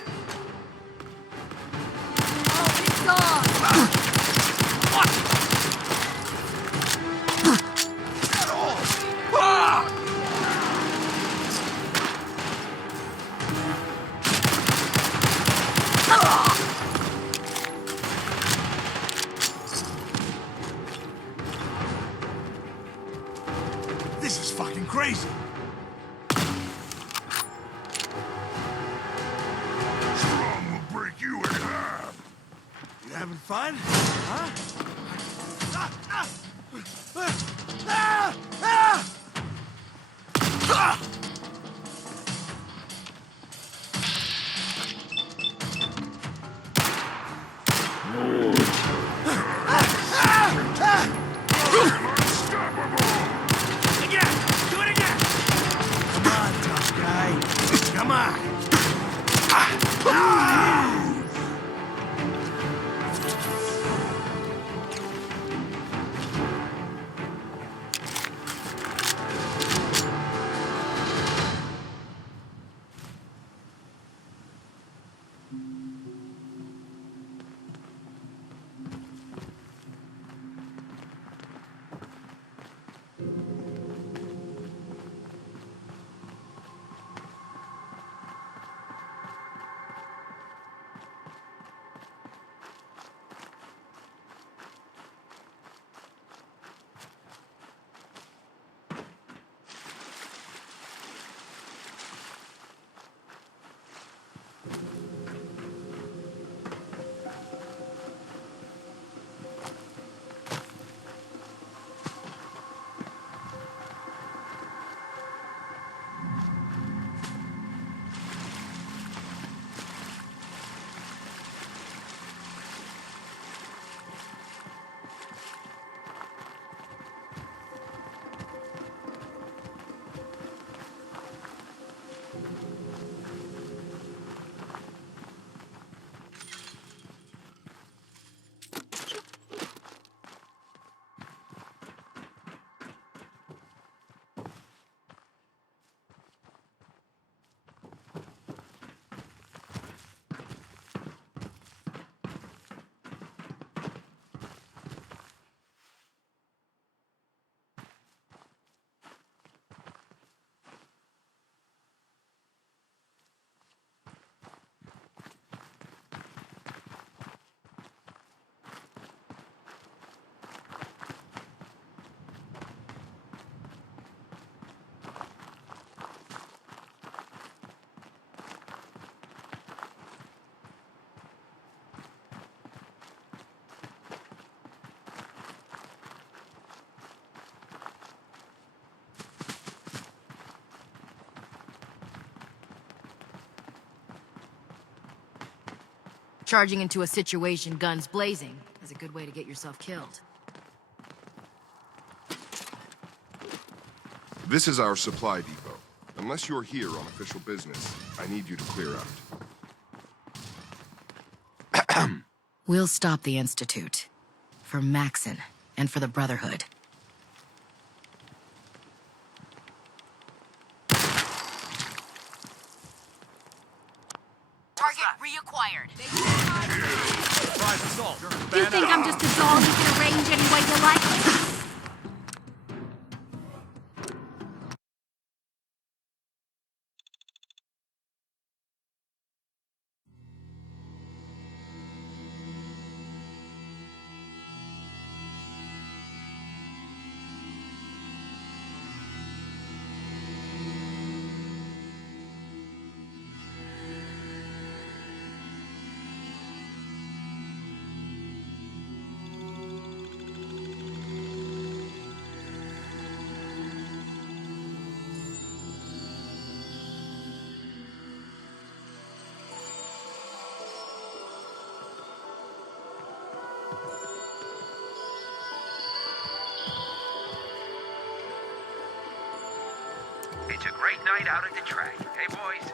This is fucking crazy. Strong will break you in half. You having fun? Huh? Ah! Ah! Ah! Ah! Ah! Again! Do it again! Come on, tough guy. Come on. Charging into a situation guns blazing is a good way to get yourself killed. This is our supply depot. Unless you're here on official business, I need you to clear out. We'll stop the Institute. For Maxon, and for the Brotherhood. Target reacquired. You think I'm just a doll you can arrange any way you like? It's a great night out at the track. Hey, boys?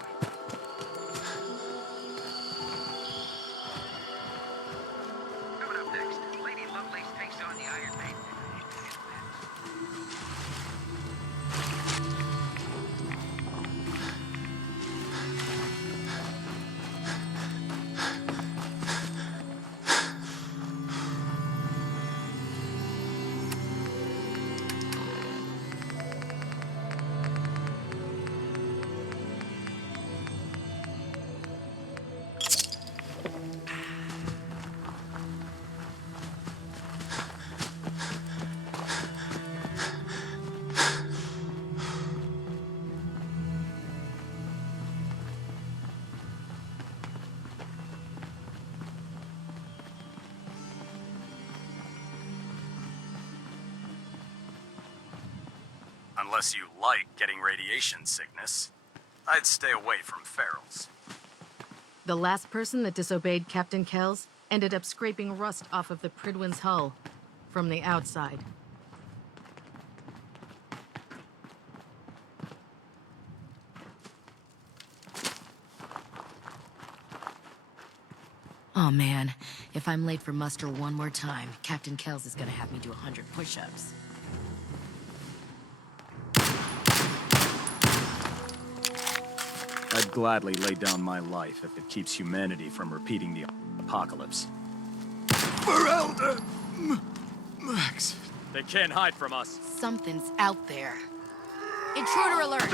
Coming up next, Lady Lovelace takes on the Iron Maiden. Unless you like getting radiation sickness, I'd stay away from ferals. The last person that disobeyed Captain Kells ended up scraping rust off of the Prydwen's hull from the outside. Oh man, if I'm late for muster one more time, Captain Kells is gonna have me do 100 push-ups. I'd gladly lay down my life if it keeps humanity from repeating the apocalypse. For Elder Max. They can't hide from us. Something's out there. Intruder alert!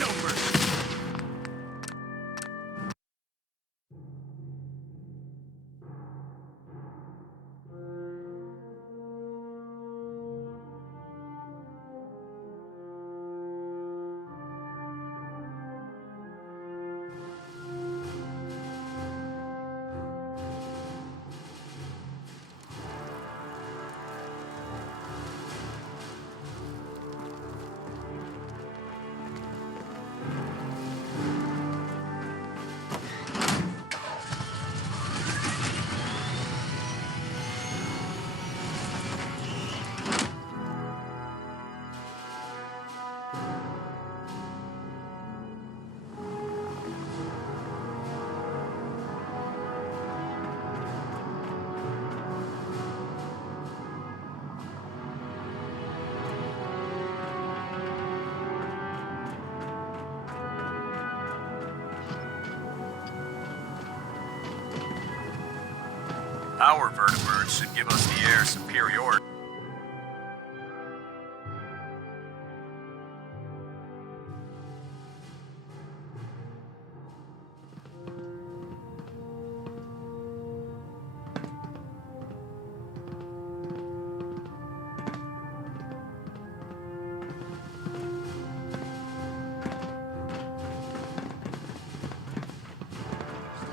No mercy. Our vertebrates should give us the air superiority.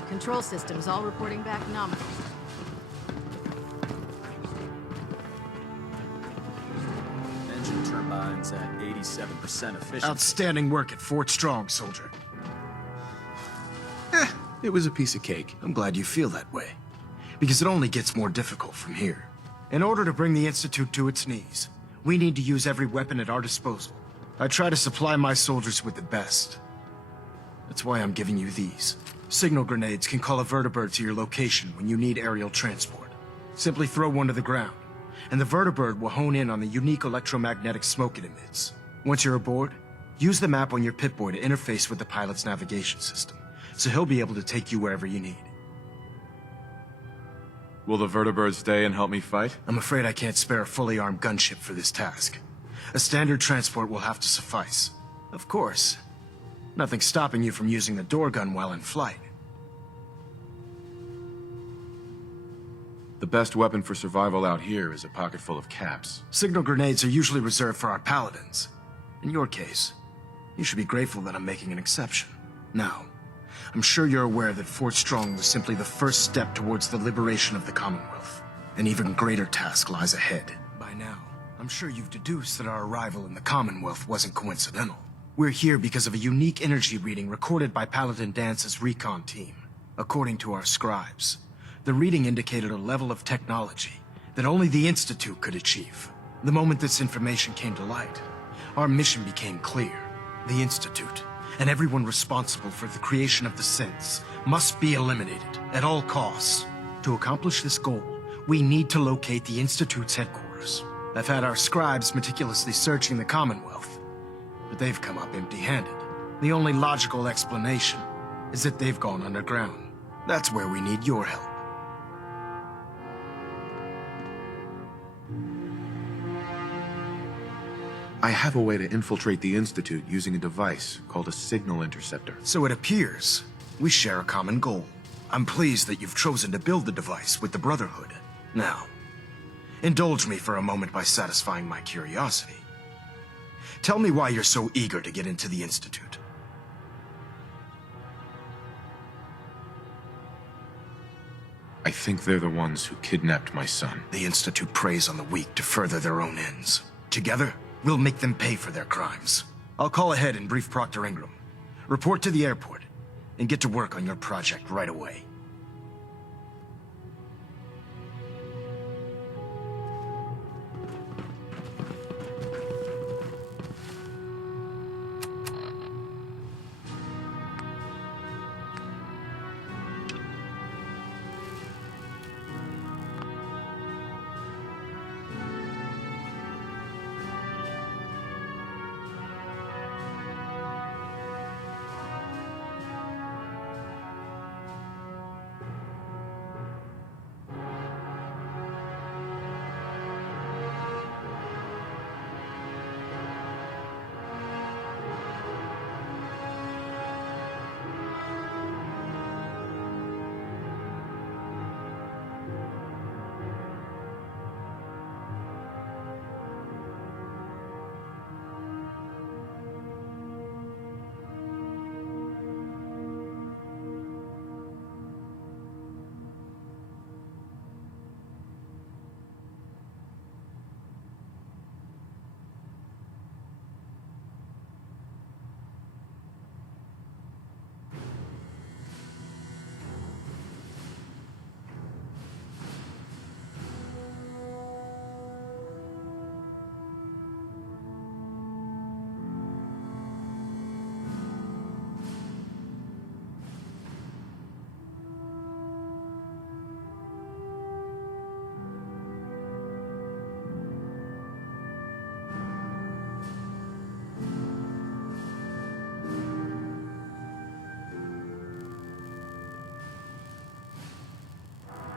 Control systems all reporting back nominal. Engine turbines at 87% efficiency. Outstanding work at Fort Strong, soldier. It was a piece of cake. I'm glad you feel that way. Because it only gets more difficult from here. In order to bring the Institute to its knees, we need to use every weapon at our disposal. I try to supply my soldiers with the best. That's why I'm giving you these. Signal grenades can call a vertibird to your location when you need aerial transport. Simply throw one to the ground, and the vertibird will hone in on the unique electromagnetic smoke it emits. Once you're aboard, use the map on your Pip-Boy to interface with the pilot's navigation system, so he'll be able to take you wherever you need. Will the vertibird stay and help me fight? I'm afraid I can't spare a fully armed gunship for this task. A standard transport will have to suffice. Of course, nothing stopping you from using the door gun while in flight. The best weapon for survival out here is a pocket full of caps. Signal grenades are usually reserved for our paladins. In your case, you should be grateful that I'm making an exception. Now, I'm sure you're aware that Fort Strong was simply the first step towards the liberation of the Commonwealth. An even greater task lies ahead. By now, I'm sure you've deduced that our arrival in the Commonwealth wasn't coincidental. We're here because of a unique energy reading recorded by Paladin Dance's recon team. According to our scribes, The reading indicated a level of technology that only the Institute could achieve. The moment this information came to light, our mission became clear. The Institute, and everyone responsible for the creation of the synths, must be eliminated at all costs. To accomplish this goal, we need to locate the Institute's headquarters. I've had our scribes meticulously searching the Commonwealth, but they've come up empty-handed. The only logical explanation is that they've gone underground. That's where we need your help. I have a way to infiltrate the Institute using a device called a signal interceptor. So it appears we share a common goal. I'm pleased that you've chosen to build the device with the Brotherhood. Now, indulge me for a moment by satisfying my curiosity. Tell me why you're so eager to get into the Institute. I think they're the ones who kidnapped my son. The Institute preys on the weak to further their own ends. Together, we'll make them pay for their crimes. I'll call ahead and brief Proctor Ingram. Report to the airport, and get to work on your project right away.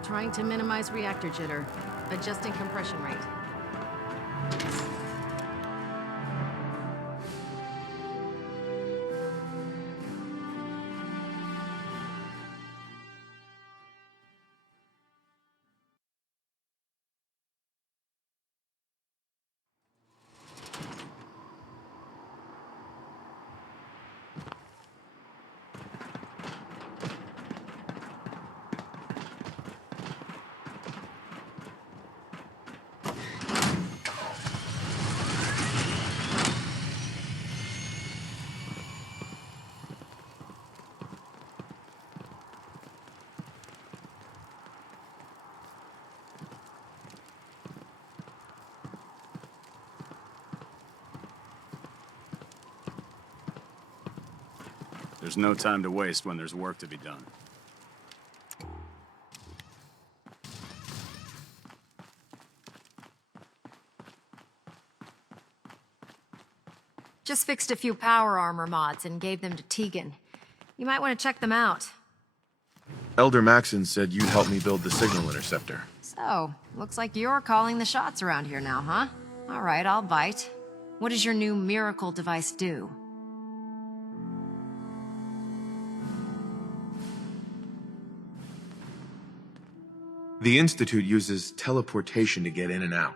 Trying to minimize reactor jitter. Adjusting compression rate. There's no time to waste when there's work to be done. Just fixed a few power armor mods and gave them to Tegan. You might want to check them out. Elder Maxon said you'd help me build the signal interceptor. So, looks like you're calling the shots around here now, huh? All right, I'll bite. What does your new miracle device do? The Institute uses teleportation to get in and out.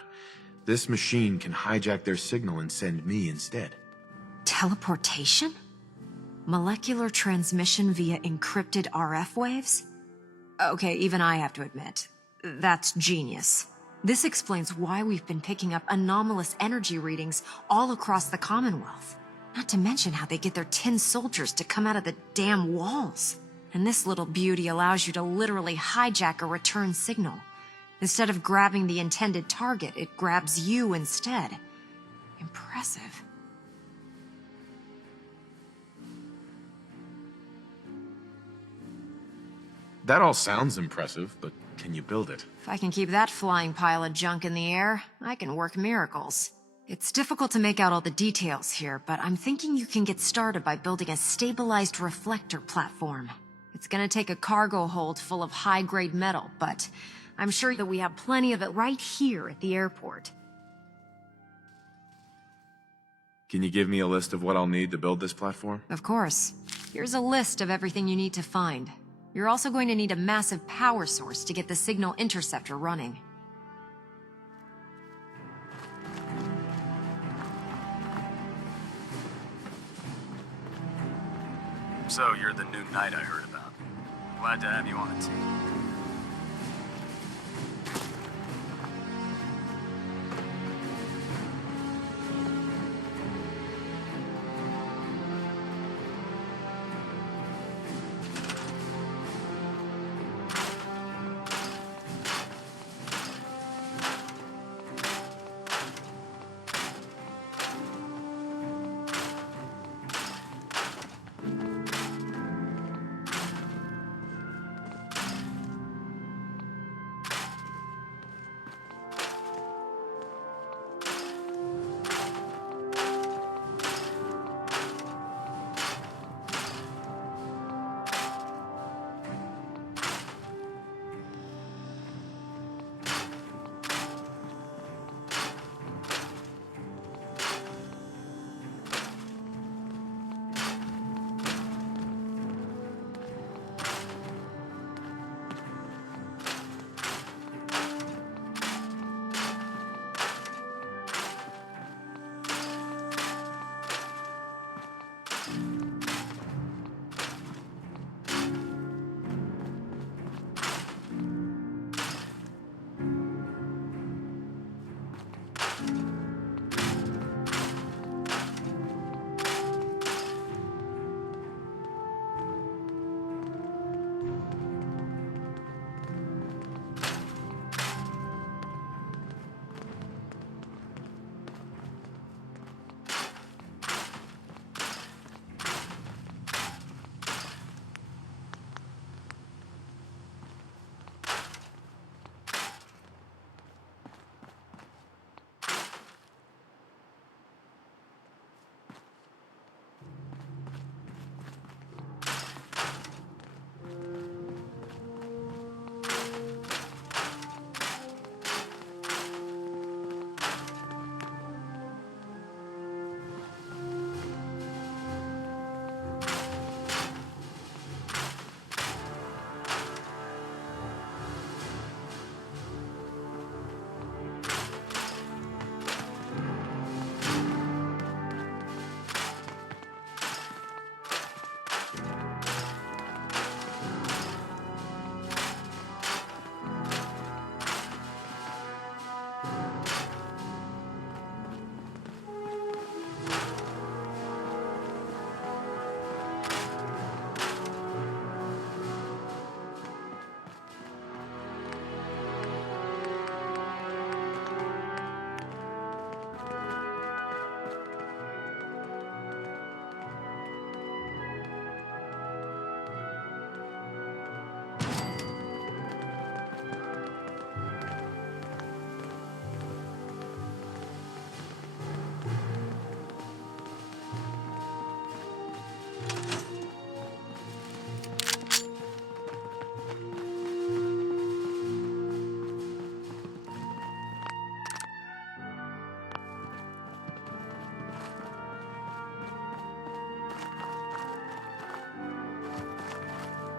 This machine can hijack their signal and send me instead. Teleportation? Molecular transmission via encrypted RF waves? Okay, even I have to admit, that's genius. This explains why we've been picking up anomalous energy readings all across the Commonwealth. Not to mention how they get their tin soldiers to come out of the damn walls. And this little beauty allows you to literally hijack a return signal. Instead of grabbing the intended target, it grabs you instead. Impressive. That all sounds impressive, but can you build it? If I can keep that flying pile of junk in the air, I can work miracles. It's difficult to make out all the details here, but I'm thinking you can get started by building a stabilized reflector platform. It's gonna take a cargo hold full of high-grade metal, but I'm sure that we have plenty of it right here at the airport. Can you give me a list of what I'll need to build this platform? Of course. Here's a list of everything you need to find. You're also going to need a massive power source to get the signal interceptor running. So, you're the new knight I heard about. Glad to have you on the team.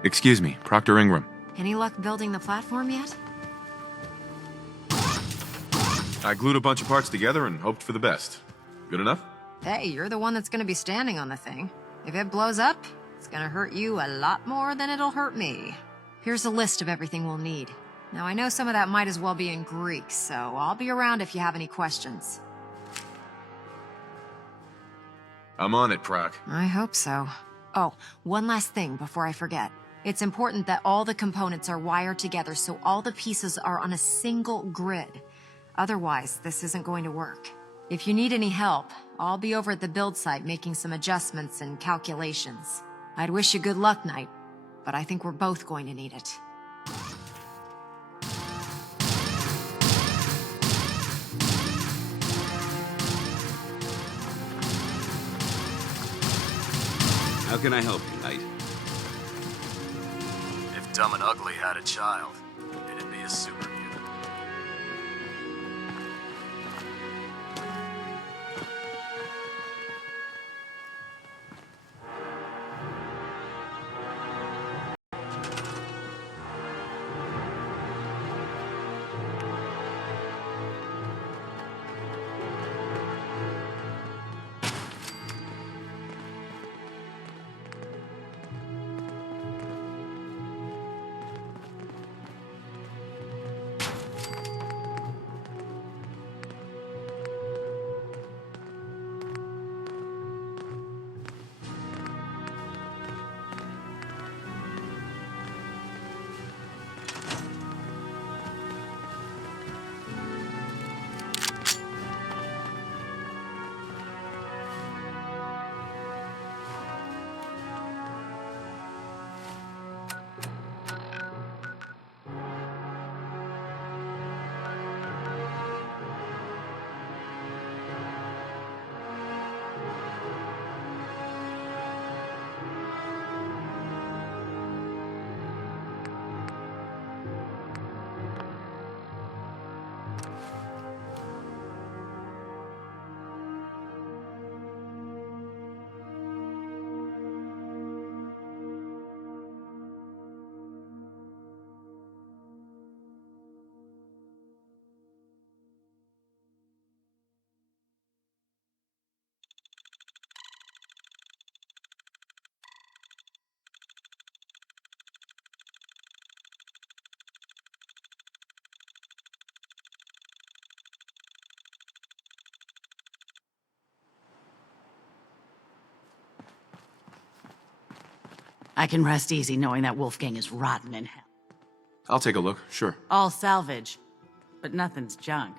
Excuse me, Proctor Ingram. Any luck building the platform yet? I glued a bunch of parts together and hoped for the best. Good enough? Hey, you're the one that's gonna be standing on the thing. If it blows up, it's gonna hurt you a lot more than it'll hurt me. Here's a list of everything we'll need. Now, I know some of that might as well be in Greek, so I'll be around if you have any questions. I'm on it, Proc. I hope so. Oh, one last thing before I forget. It's important that all the components are wired together so all the pieces are on a single grid. Otherwise, this isn't going to work. If you need any help, I'll be over at the build site making some adjustments and calculations. I'd wish you good luck, Knight, but I think we're both going to need it. How can I help you, Knight? If Dumb and Ugly had a child, it'd be a super mutant. I can rest easy knowing that Wolfgang is rotten in hell. I'll take a look, sure. All salvage, but nothing's junk.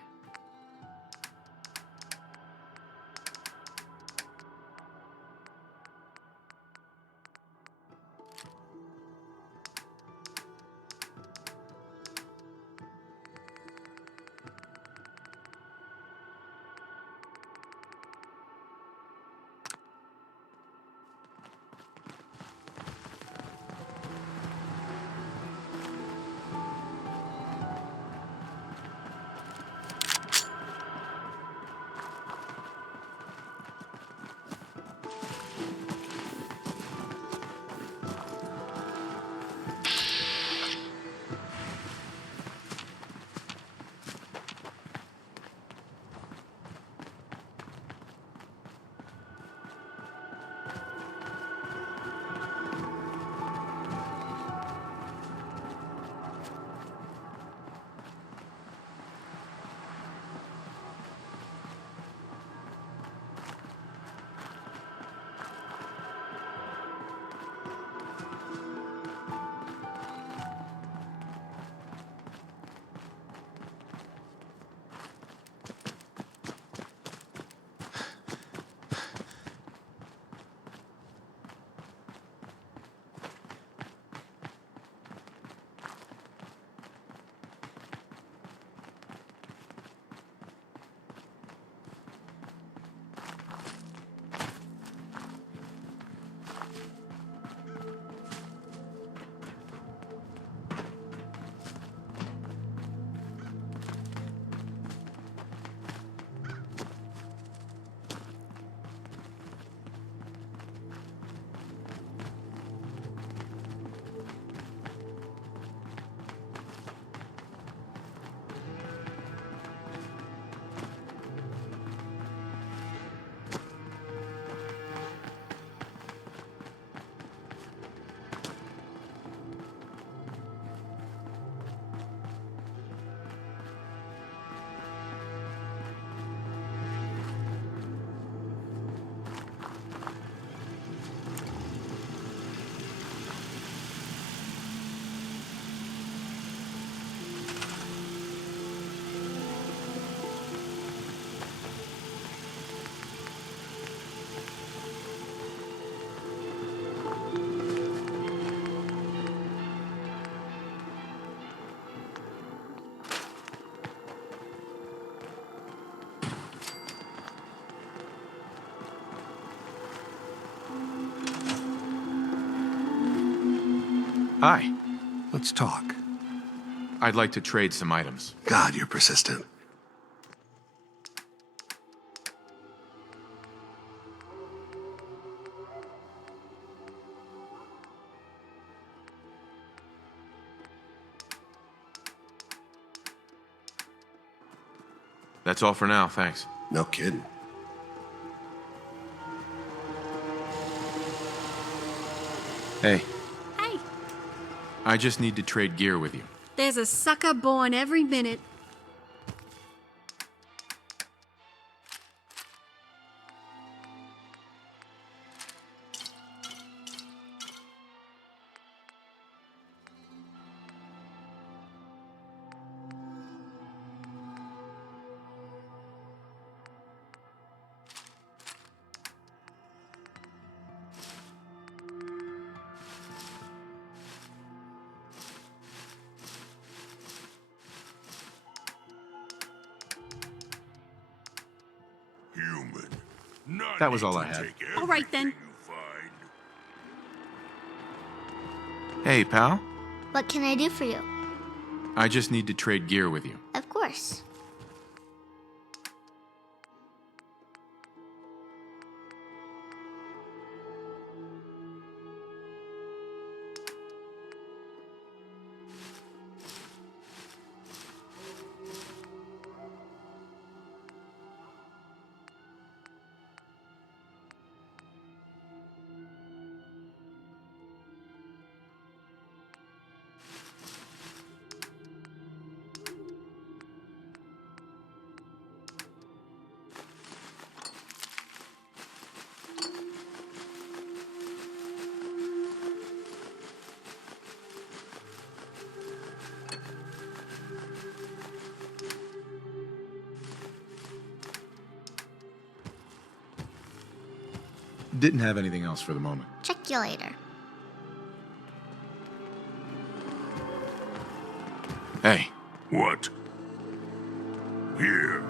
Hi. Let's talk. I'd like to trade some items. God, you're persistent. That's all for now, thanks. No kidding. Hey, Hey, I just need to trade gear with you. there's a sucker born every minute. Human. Not That was all need I to had. take All right then. everything you find. Hey, pal. What can I do for you? I just need to trade gear with you. Of course. Didn't have anything else for the moment. Check you later. Hey. What? Here.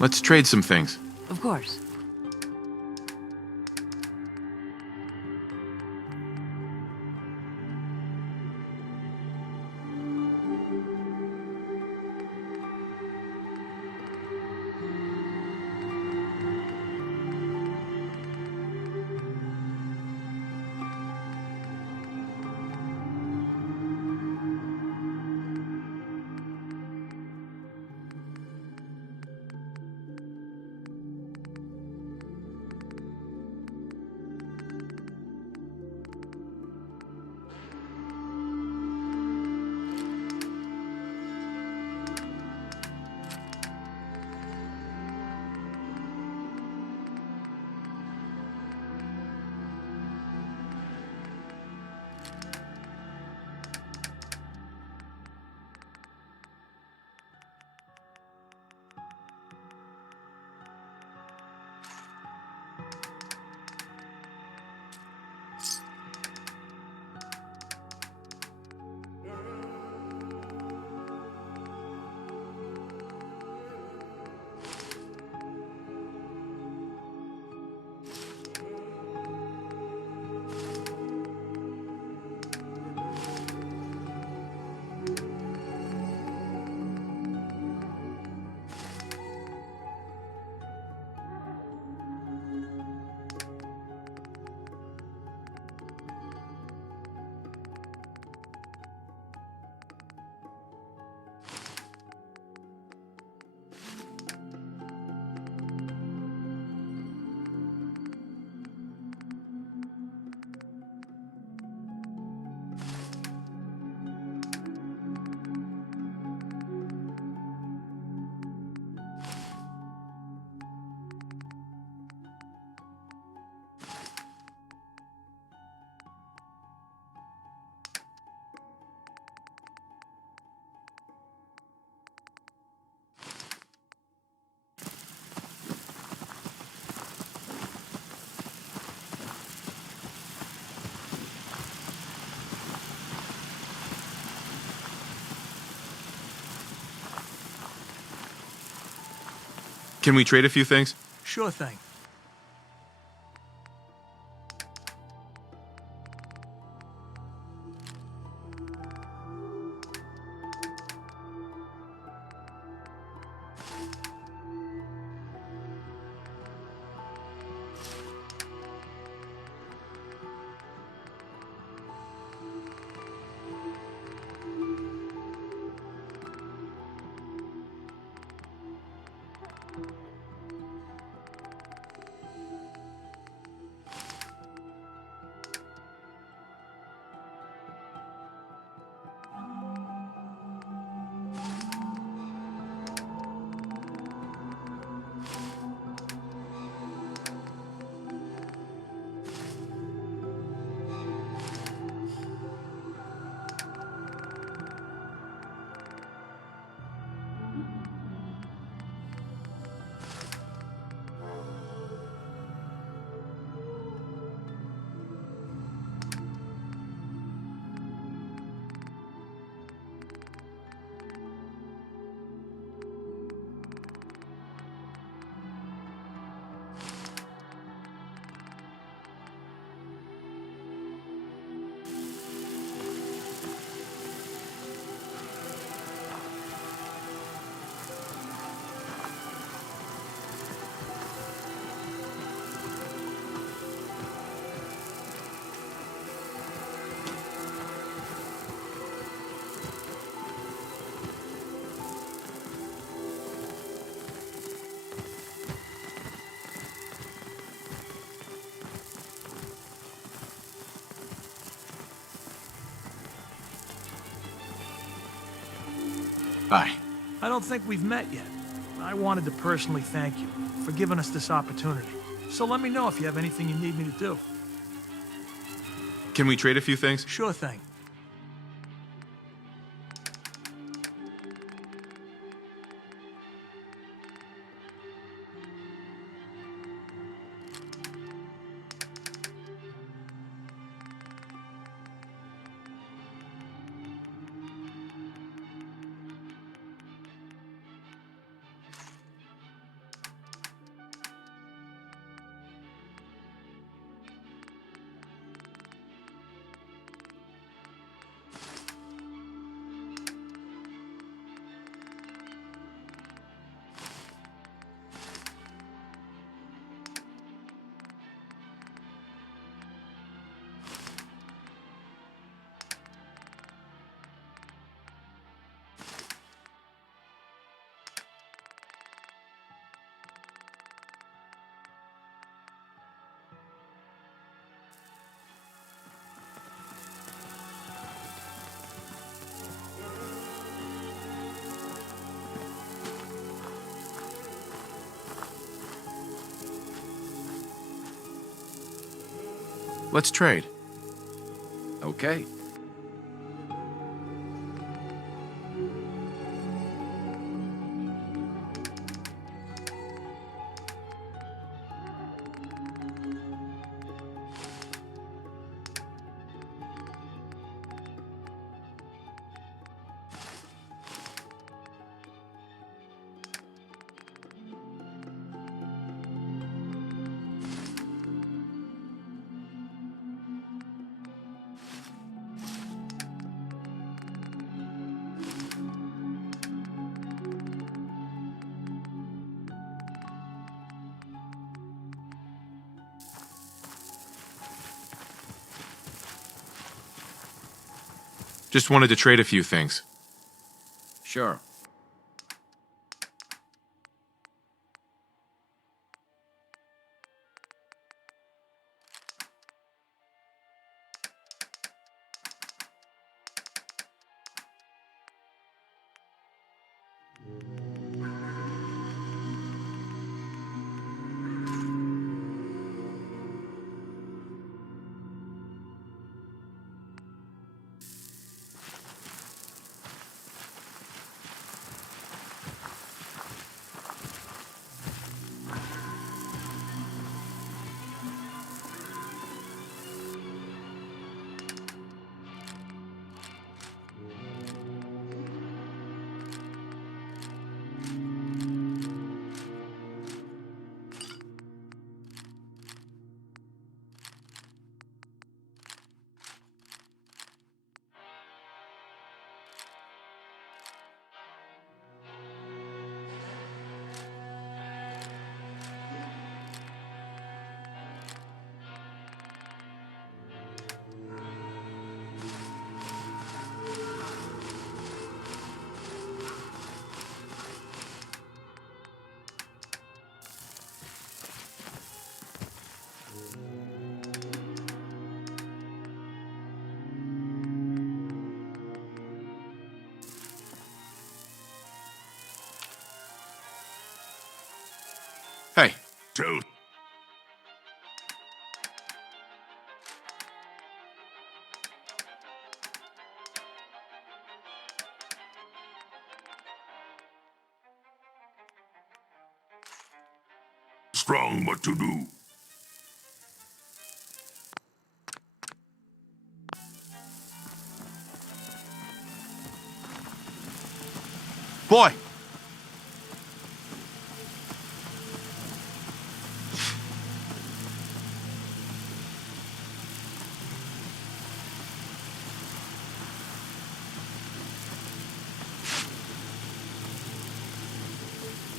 Let's trade some things. Of course. Can we trade a few things? Sure thing. Hi. I don't think we've met yet. I wanted to personally thank you for giving us this opportunity. So let me know if you have anything you need me to do. Can we trade a few things? Sure thing. Let's trade. Okay. Just wanted to trade a few things. Sure. Hey. Tell. Strong, what to do? Boy!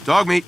Dog meat.